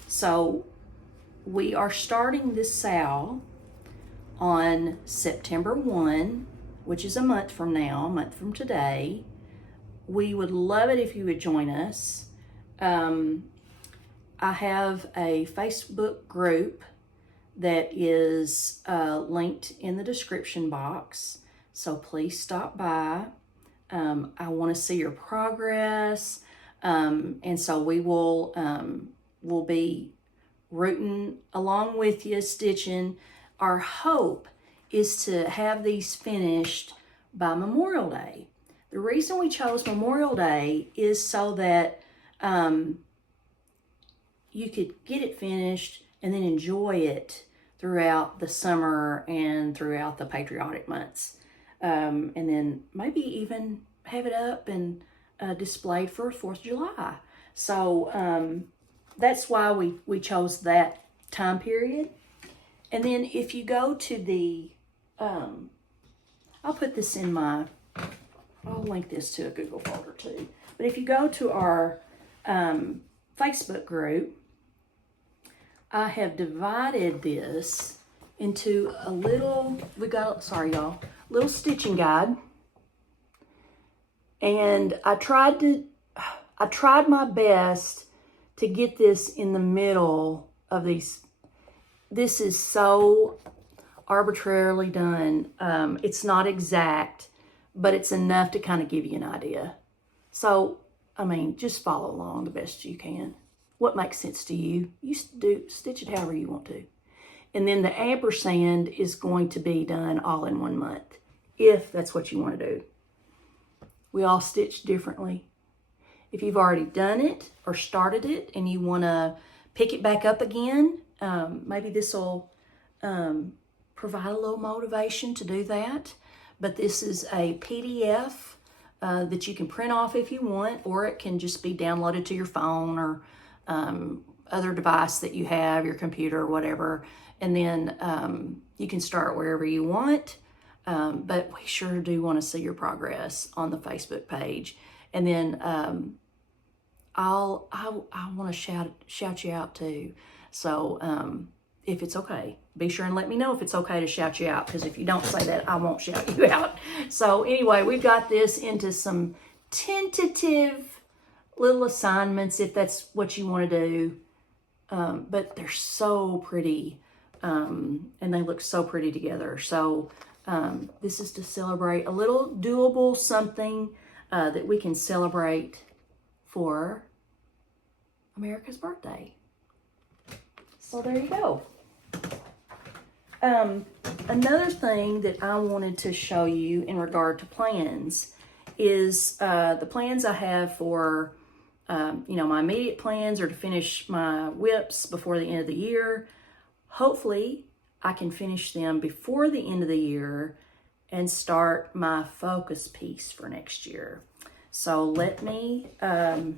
So we are starting this SAL on September 1, which is a month from now, a month from today. We would love it if you would join us. I have a Facebook group that is linked in the description box, so please stop by. I want to see your progress, and so we will we'll be rooting along with you, stitching. Our hope is to have these finished by Memorial Day. The reason we chose Memorial Day is so that you could get it finished and then enjoy it throughout the summer and throughout the patriotic months. And then maybe even have it up and displayed for 4th of July. So that's why we chose that time period. And then if you go to the, I'll put this in my, I'll link this to a Google folder too. But if you go to our Facebook group, I have divided this into a little, sorry y'all, little stitching guide. And I tried my best to get this in the middle of these. This is so arbitrarily done. It's not exact, but it's enough to kind of give you an idea. So, I mean, just follow along the best you can. What makes sense to you? You stitch it however you want to. And then the ampersand is going to be done all in 1 month, if that's what you want to do. We all stitch differently. If you've already done it or started it and you want to pick it back up again, maybe this will provide a little motivation to do that. But this is a PDF that you can print off if you want, or it can just be downloaded to your phone or other device that you have, your computer or whatever. And then you can start wherever you want. But we sure do want to see your progress on the Facebook page. And then I want to shout you out too. So if it's okay, be sure and let me know if it's okay to shout you out, because if you don't say that, I won't shout you out. So anyway, we've got this into some tentative little assignments if that's what you want to do. But they're so pretty, and they look so pretty together. So this is to celebrate a little doable something that we can celebrate for America's birthday. So there you go. Another thing that I wanted to show you in regard to plans is the plans I have for, my immediate plans are to finish my WIPS before the end of the year. Hopefully, I can finish them before the end of the year and start my focus piece for next year. So let me, I've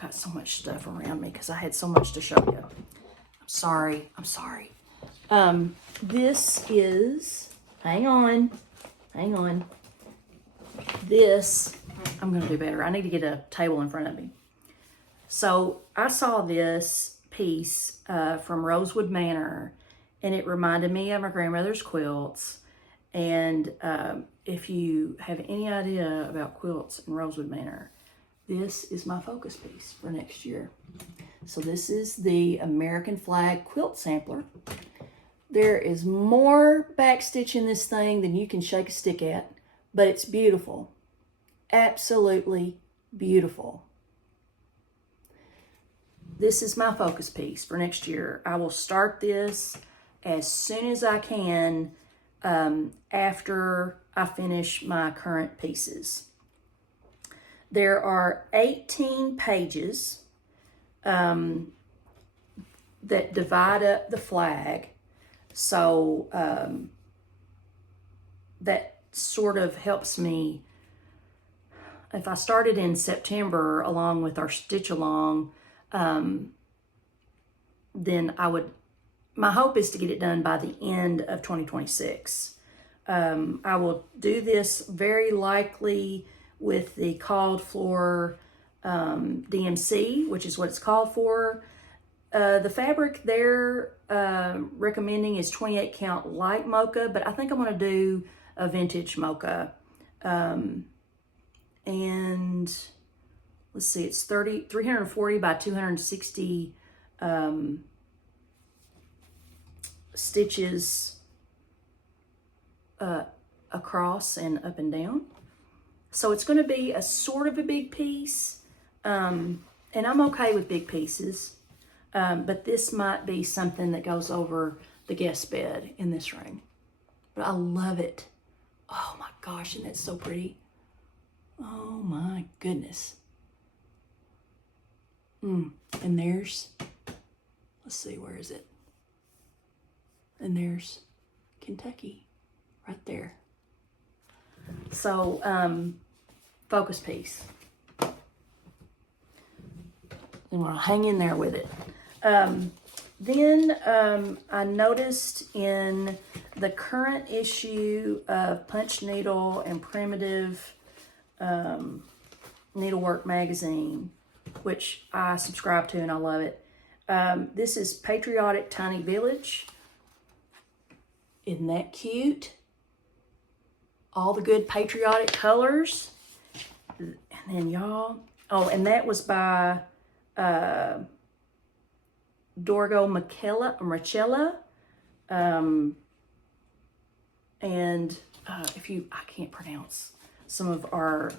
got so much stuff around me because I had so much to show you. I'm sorry. This is, hang on. This, I'm going to do better. I need to get a table in front of me. So I saw this piece from Rosewood Manor, and it reminded me of my grandmother's quilts. And if you have any idea about quilts in Rosewood Manor, this is my focus piece for next year. So this is the American flag quilt sampler. There is more backstitch in this thing than you can shake a stick at, but it's beautiful. Absolutely beautiful. This is my focus piece for next year. I will start this as soon as I can after I finish my current pieces. There are 18 pages that divide up the flag. So that sort of helps me. If I started in September along with our stitch along, then my hope is to get it done by the end of 2026. I will do this very likely with the called for DMC, which is what it's called for. The fabric they're recommending is 28 count light mocha, but I think I'm going to do a vintage mocha. And let's see, it's 340 by 260 stitches across and up and down. So it's going to be a sort of a big piece, and I'm okay with big pieces, but this might be something that goes over the guest bed in this room. But I love it. Oh my gosh, and it's so pretty. Oh my goodness. And there's, let's see, where is it? And there's Kentucky right there. So, focus piece. And we'll hang in there with it. Then I noticed in the current issue of Punch Needle and Primitive Needlework magazine, which I subscribe to and I love it. This is Patriotic Tiny Village. Isn't that cute? All the good patriotic colors. And then y'all, and that was by Dorgo Marcella. And I can't pronounce some of our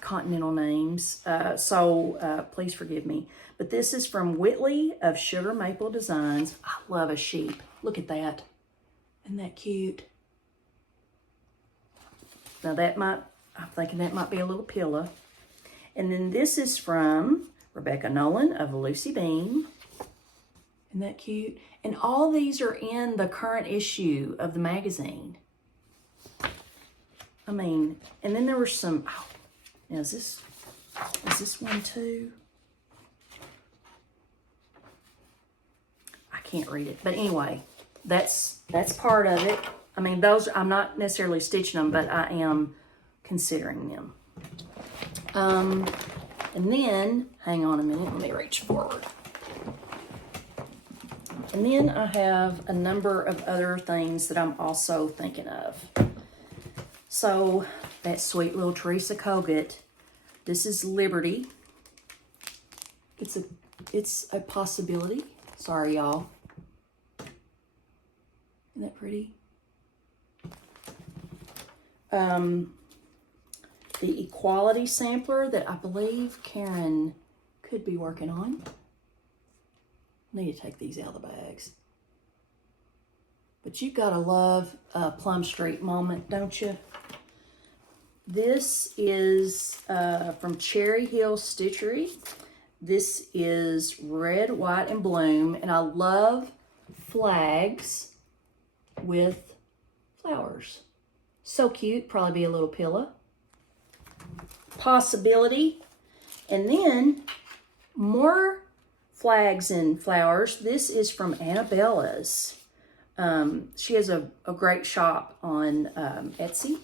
continental names, so please forgive me. But this is from Whitley of Sugar Maple Designs. I love a sheep. Look at that. Isn't that cute? Now I'm thinking that might be a little pillow. And then this is from Rebecca Nolan of Lucy Beam. Isn't that cute? And all these are in the current issue of the magazine. I mean, and then there were some, now is this one too? I can't read it, but anyway, that's part of it. I mean, those, I'm not necessarily stitching them, but I am considering them. And then, hang on a minute, let me reach forward. And then I have a number of other things that I'm also thinking of. So, that sweet little Teresa Kogut. This is Liberty. It's a possibility. Sorry, y'all. Isn't that pretty? The Equality sampler that I believe Karen could be working on. I need to take these out of the bags. But you gotta love a Plum Street moment, don't you? This is from Cherry Hill Stitchery. This is red, white, and bloom. And I love flags with flowers. So cute, probably be a little pillow. Possibility. And then more flags and flowers. This is from Annabella's. She has a great shop on Etsy.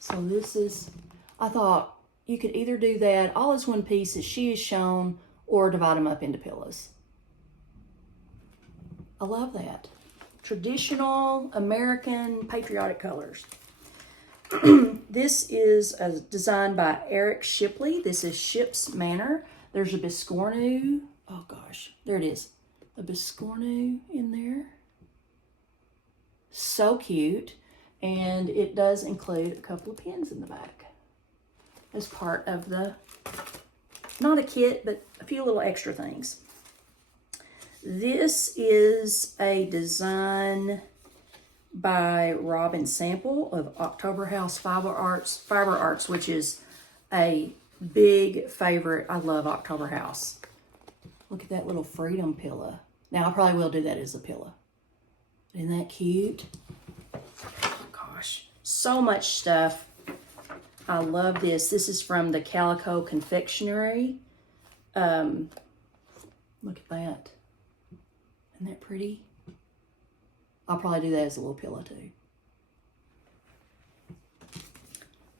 So this is, I thought you could either do that all as one piece as she has shown, or divide them up into pillows. I love that. Traditional American patriotic colors. This is designed by Eric Shipley. This is Ship's Manor. There's a biscornu. Oh gosh, there it is. A biscornu in there. So cute. And it does include a couple of pins in the back as part of the, not a kit, but a few little extra things. This is a design by Robin Sample of October House Fiber Arts, which is a big favorite. I love October House. Look at that little freedom pillow. Now I probably will do that as a pillow. Isn't that cute? Oh gosh, so much stuff. I love this. This is from the Calico Confectionery. Look at that. Isn't that pretty? I'll probably do that as a little pillow too.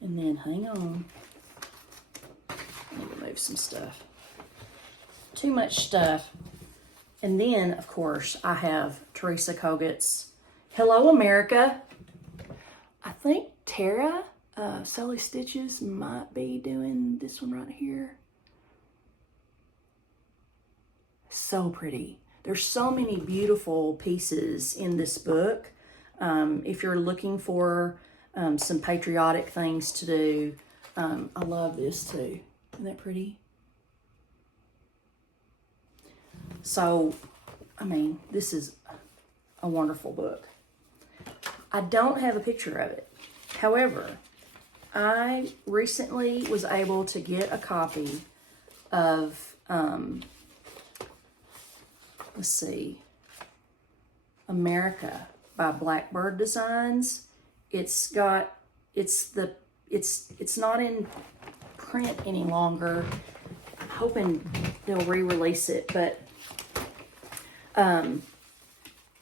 And then, hang on. Let me remove some stuff. Too much stuff. And then, of course, I have Teresa Kogut's Hello America. I think Tara, Sully Stitches, might be doing this one right here. So pretty. There's so many beautiful pieces in this book. If you're looking for some patriotic things to do, I love this too. Isn't that pretty? So, I mean, this is a wonderful book. I don't have a picture of it. However, I recently was able to get a copy of, let's see, America by Blackbird Designs. It's not in print any longer. I'm hoping they'll re-release it, but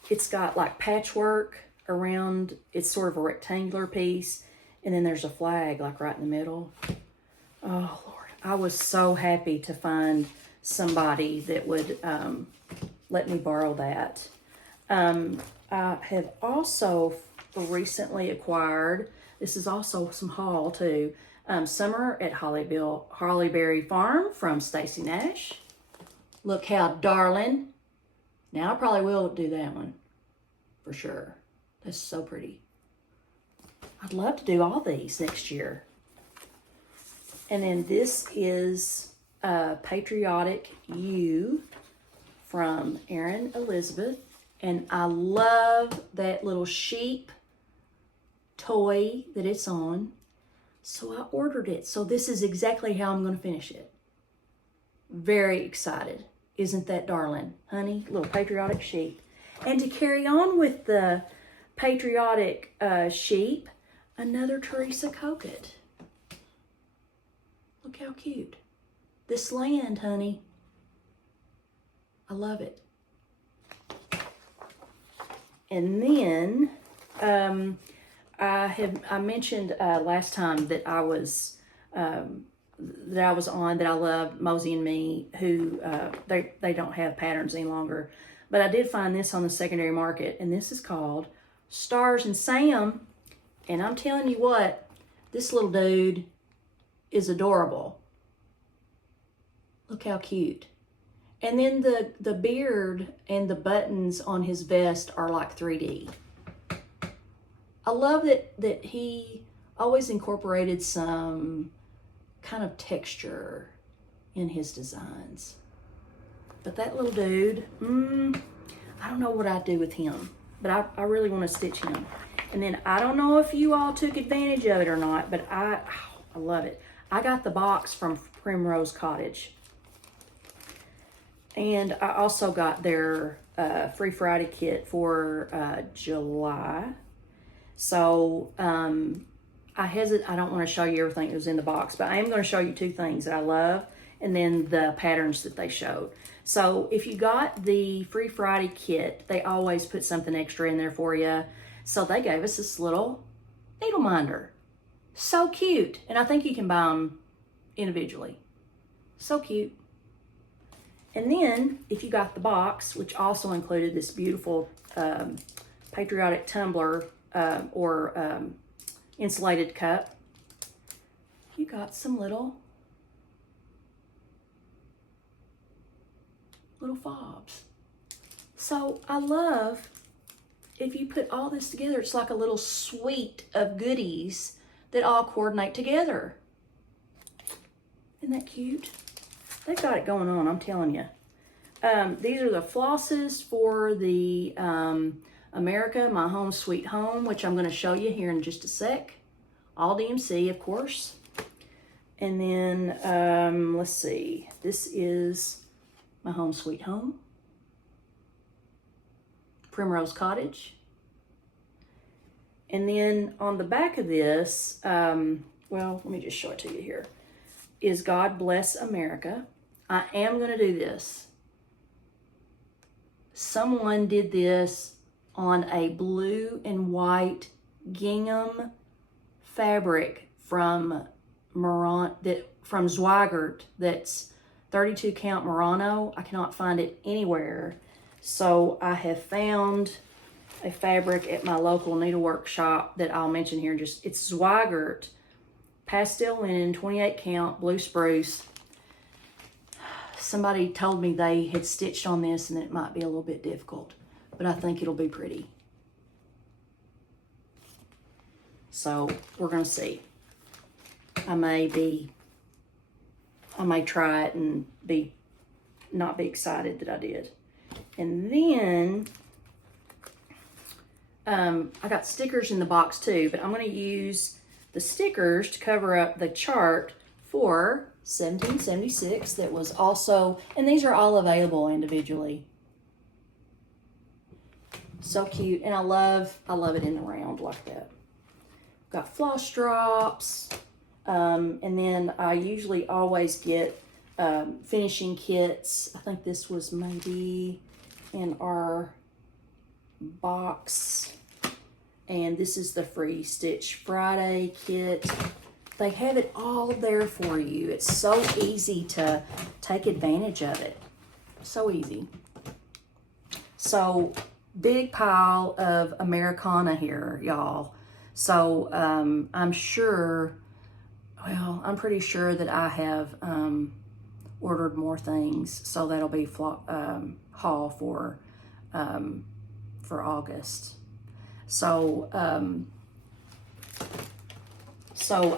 it's got like patchwork around. It's sort of a rectangular piece, and then there's a flag like right in the middle. Oh Lord, I was so happy to find somebody that would let me borrow that. I have also recently acquired, this is also some haul too, Summer at Hollyberry Farm from Stacy Nash. Look how darling. Now I probably will do that one for sure. That's so pretty. I'd love to do all these next year. And then this is Patriotic You from Erin Elizabeth. And I love that little sheep toy that it's on. So I ordered it. So this is exactly how I'm going to finish it. Very excited. Isn't that darling? Honey, little patriotic sheep. And to carry on with the patriotic sheep, another Teresa Kogut. Look how cute. This land, honey. I love it. And then I mentioned last time that I was on, that I love Mosey and Me, who they don't have patterns any longer. But I did find this on the secondary market, and this is called Stars and Sam. And I'm telling you what, this little dude is adorable. Look how cute. And then the beard and the buttons on his vest are like 3D. I love that he always incorporated some kind of texture in his designs. But that little dude, I don't know what I'd do with him, but I really want to stitch him. And then I don't know if you all took advantage of it or not, but I love it. I got the box from Primrose Cottage. And I also got their Free Friday kit for July. So I don't want to show you everything that was in the box, but I am going to show you two things that I love and then the patterns that they showed. So if you got the Free Friday kit, they always put something extra in there for you. So they gave us this little needle minder. So cute. And I think you can buy them individually. So cute. And then if you got the box, which also included this beautiful Patriotic tumbler or insulated cup, you got some little fobs. So I love, if you put all this together, it's like a little suite of goodies that all coordinate together. Isn't that cute? They've got it going on, I'm telling you. These are the flosses for the America, My Home Sweet Home, which I'm going to show you here in just a sec. All DMC, of course. And then, let's see. This is My Home Sweet Home. Primrose Cottage. And then on the back of this, well, let me just show it to you here, is God Bless America. I am going to do this. Someone did this on a blue and white gingham fabric from Zweigert that's 32 count Murano. I cannot find it anywhere. So I have found a fabric at my local needlework shop that I'll mention here. It's Zweigert pastel linen, 28 count, blue spruce. Somebody told me they had stitched on this and it might be a little bit difficult, but I think it'll be pretty. So we're gonna see. I may try it and not be excited that I did. And then I got stickers in the box too, but I'm gonna use the stickers to cover up the chart for 1776 that was also, and these are all available individually. So cute, and I love it in the round like that. Got floss drops, and then I usually always get finishing kits. I think this was maybe in our box, and this is the Free Stitch Friday kit. They have it all there for you. It's so easy to take advantage of it. So easy. So big pile of Americana here, y'all. So I'm pretty sure that I have ordered more things. So that'll be haul for August. So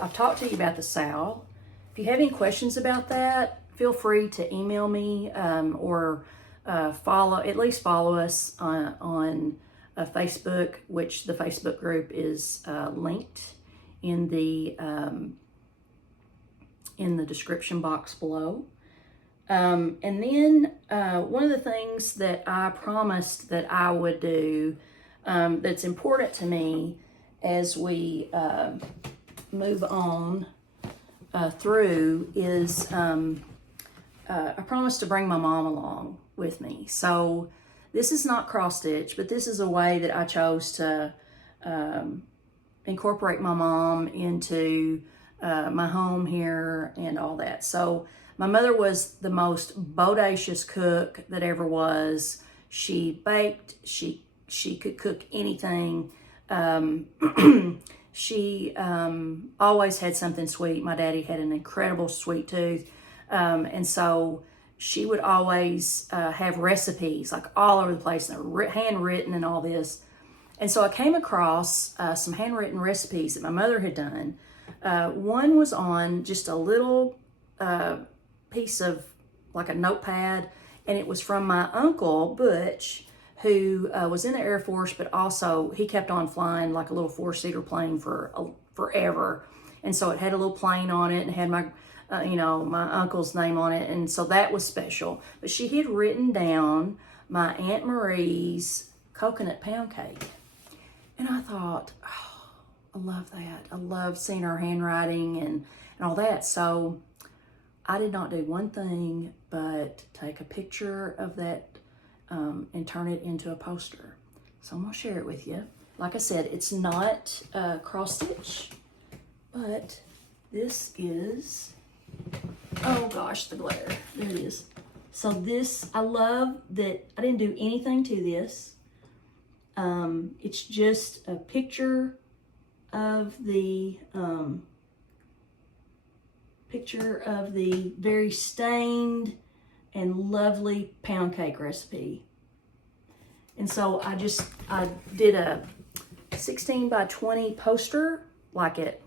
I've talked to you about the SAL. If you have any questions about that, feel free to email me or at least follow us on Facebook, which the Facebook group is linked in the description box below. And then one of the things that I promised that I would do that's important to me as we move on through is I promised to bring my mom along with me. So this is not cross stitch, but this is a way that I chose to incorporate my mom into my home here and all that. So my mother was the most bodacious cook that ever was. She baked, she could cook anything. She always had something sweet. My daddy had an incredible sweet tooth. And so she would always have recipes like all over the place, and handwritten and all this. And so I came across some handwritten recipes that my mother had done. One was on just a little piece of like a notepad, and it was from my uncle, Butch, who was in the Air Force, but also he kept on flying like a little 4-seater plane for forever. And so it had a little plane on it and had my, my uncle's name on it. And so that was special. But she had written down my Aunt Marie's coconut pound cake. And I thought, oh, I love that. I love seeing her handwriting and all that. So I did not do one thing but take a picture of that and turn it into a poster. So I'm gonna share it with you. Like I said, it's not cross stitch, but this is, oh gosh, the glare, there it is. So this, I love that I didn't do anything to this. It's just a picture of the very stained and lovely pound cake recipe. And so I did a 16 by 20 poster, like it,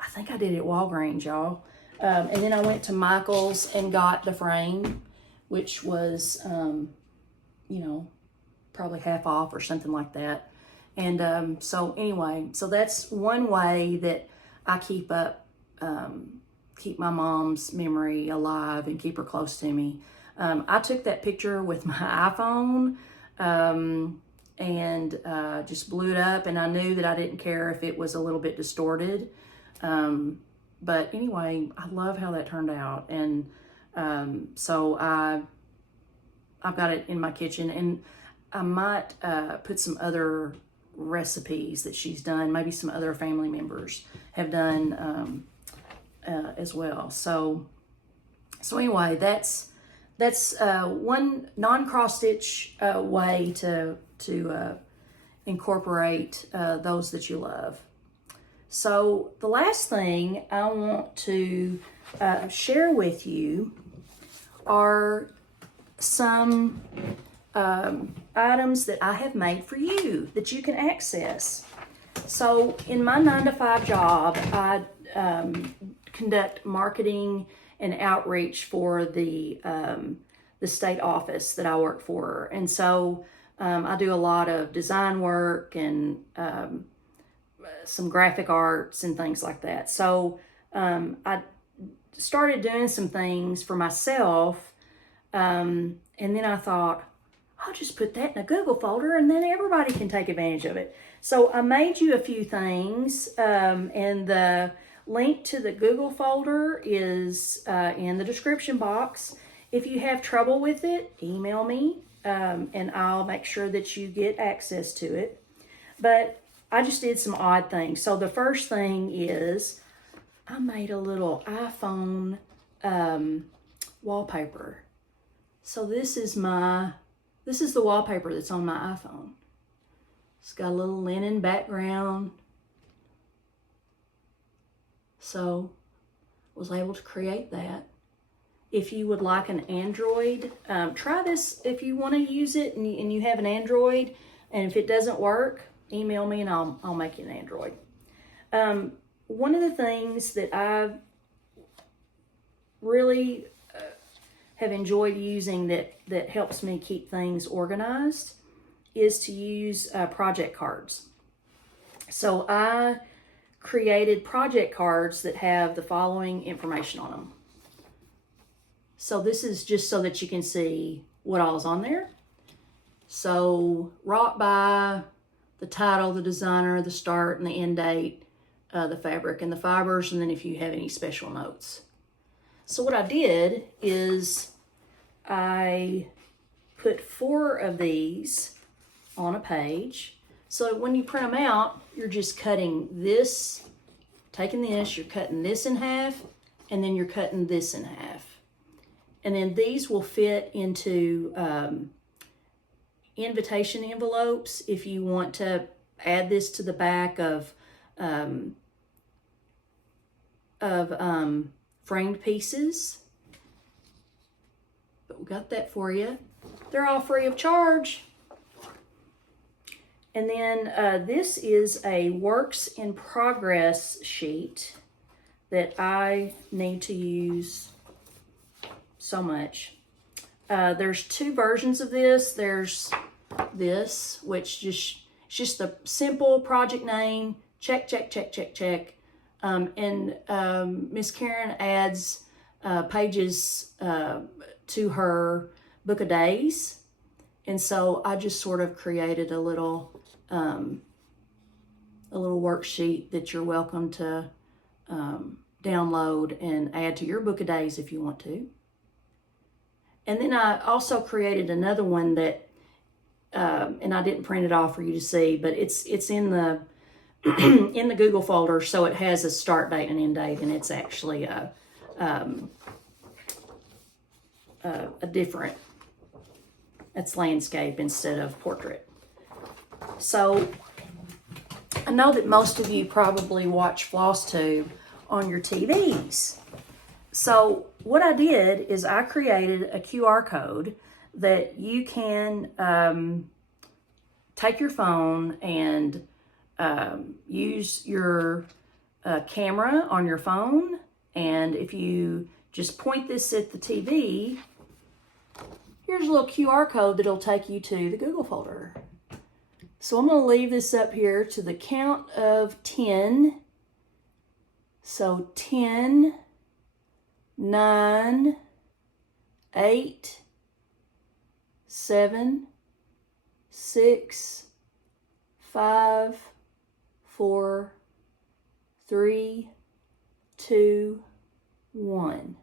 I think I did it at Walgreens, y'all. And then I went to Michael's and got the frame, which was, probably half off or something like that. And so anyway, so that's one way that I keep my mom's memory alive and keep her close to me. I took that picture with my iPhone and just blew it up, and I knew that I didn't care if it was a little bit distorted. But anyway, I love how that turned out. And so I've got it in my kitchen, and I might put some other recipes that she's done, maybe some other family members have done as well. So anyway, that's one non-cross stitch way to incorporate those that you love. So the last thing I want to share with you are some items that I have made for you that you can access. So in my 9-to-5 job, I conduct marketing and outreach for the state office that I work for. And so I do a lot of design work and some graphic arts and things like that. So I started doing some things for myself, and then I thought, I'll just put that in a Google folder and then everybody can take advantage of it. So I made you a few things, and the link to the Google folder is in the description box. If you have trouble with it, email me, and I'll make sure that you get access to it. But I just did some odd things. So the first thing is I made a little iPhone wallpaper. So this is the wallpaper that's on my iPhone. It's got a little linen background. So I was able to create that. If you would like an Android, try this if you want to use it and you have an Android. And if it doesn't work, email me and I'll make you an Android. One of the things that I really have enjoyed using that helps me keep things organized is to use project cards. So I created project cards that have the following information on them. So this is just so that you can see what all is on there. So wrought by, the title, the designer, the start and the end date, the fabric and the fibers, and then if you have any special notes. So what I did is I put 4 of these on a page. So when you print them out, you're just cutting this, taking this, you're cutting this in half, and then you're cutting this in half. And then these will fit into invitation envelopes if you want to add this to the back of framed pieces. But we got that for you. They're all free of charge. And then this is a works in progress sheet that I need to use so much. there's two versions of this. There's this, which it's just a simple project name, check, check, check, check, check. Miss Karen adds pages to her book of days. And so I just sort of created a little worksheet that you're welcome to download and add to your book of days if you want to. And then I also created another one that, and I didn't print it off for you to see, but it's in the in the Google folder, so it has a start date and end date, and it's actually a different, it's landscape instead of portrait. So I know that most of you probably watch FlossTube on your TVs. So what I did is I created a QR code that you can take your phone and use your camera on your phone. And if you just point this at the TV, here's a little QR code that'll take you to the Google folder. So I'm going to leave this up here to the count of 10. So 10, 9, 8, 7, 6, 5, 4, 3, 2, 1.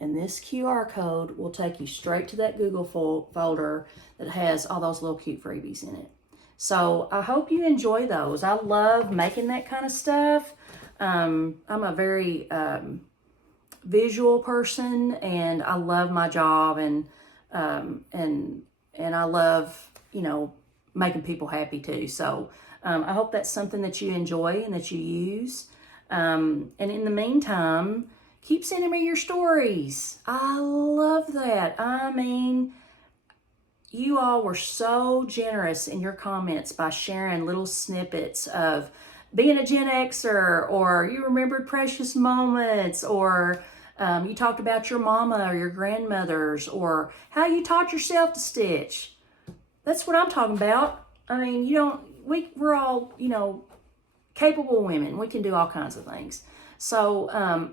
And this QR code will take you straight to that Google folder that has all those little cute freebies in it. So I hope you enjoy those. I love making that kind of stuff. I'm a very visual person, and I love my job, and I love, you know, making people happy too. So I hope that's something that you enjoy and that you use. And in the meantime, keep sending me your stories. I love that. I mean, you all were so generous in your comments by sharing little snippets of being a Gen Xer, or you remembered precious moments, or you talked about your mama or your grandmothers, or how you taught yourself to stitch. That's what I'm talking about. I mean, we're all, you know, capable women. We can do all kinds of things. So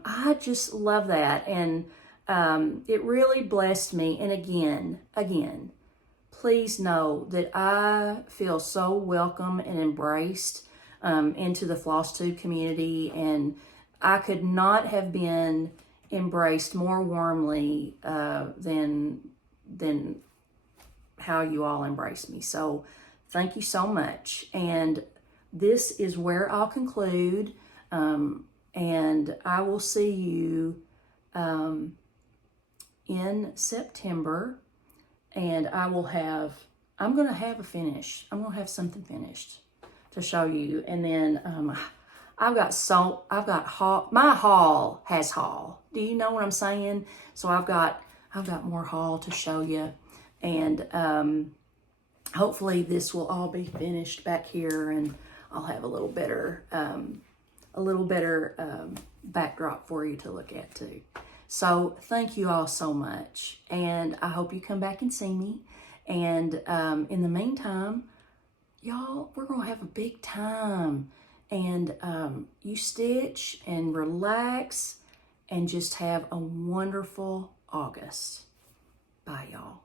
I just love that. And it really blessed me. And again, please know that I feel so welcome and embraced into the FlossTube community. And I could not have been embraced more warmly than how you all embrace me. So thank you so much. And this is where I'll conclude. And I will see you in September. And I'm going to have something finished to show you. And then my haul has haul. Do you know what I'm saying? So I've got more haul to show you. And hopefully this will all be finished back here, and I'll have a little better backdrop for you to look at too. So thank you all so much, and I hope you come back and see me. And in the meantime, y'all, we're gonna have a big time, and you stitch and relax and just have a wonderful August. Bye, y'all.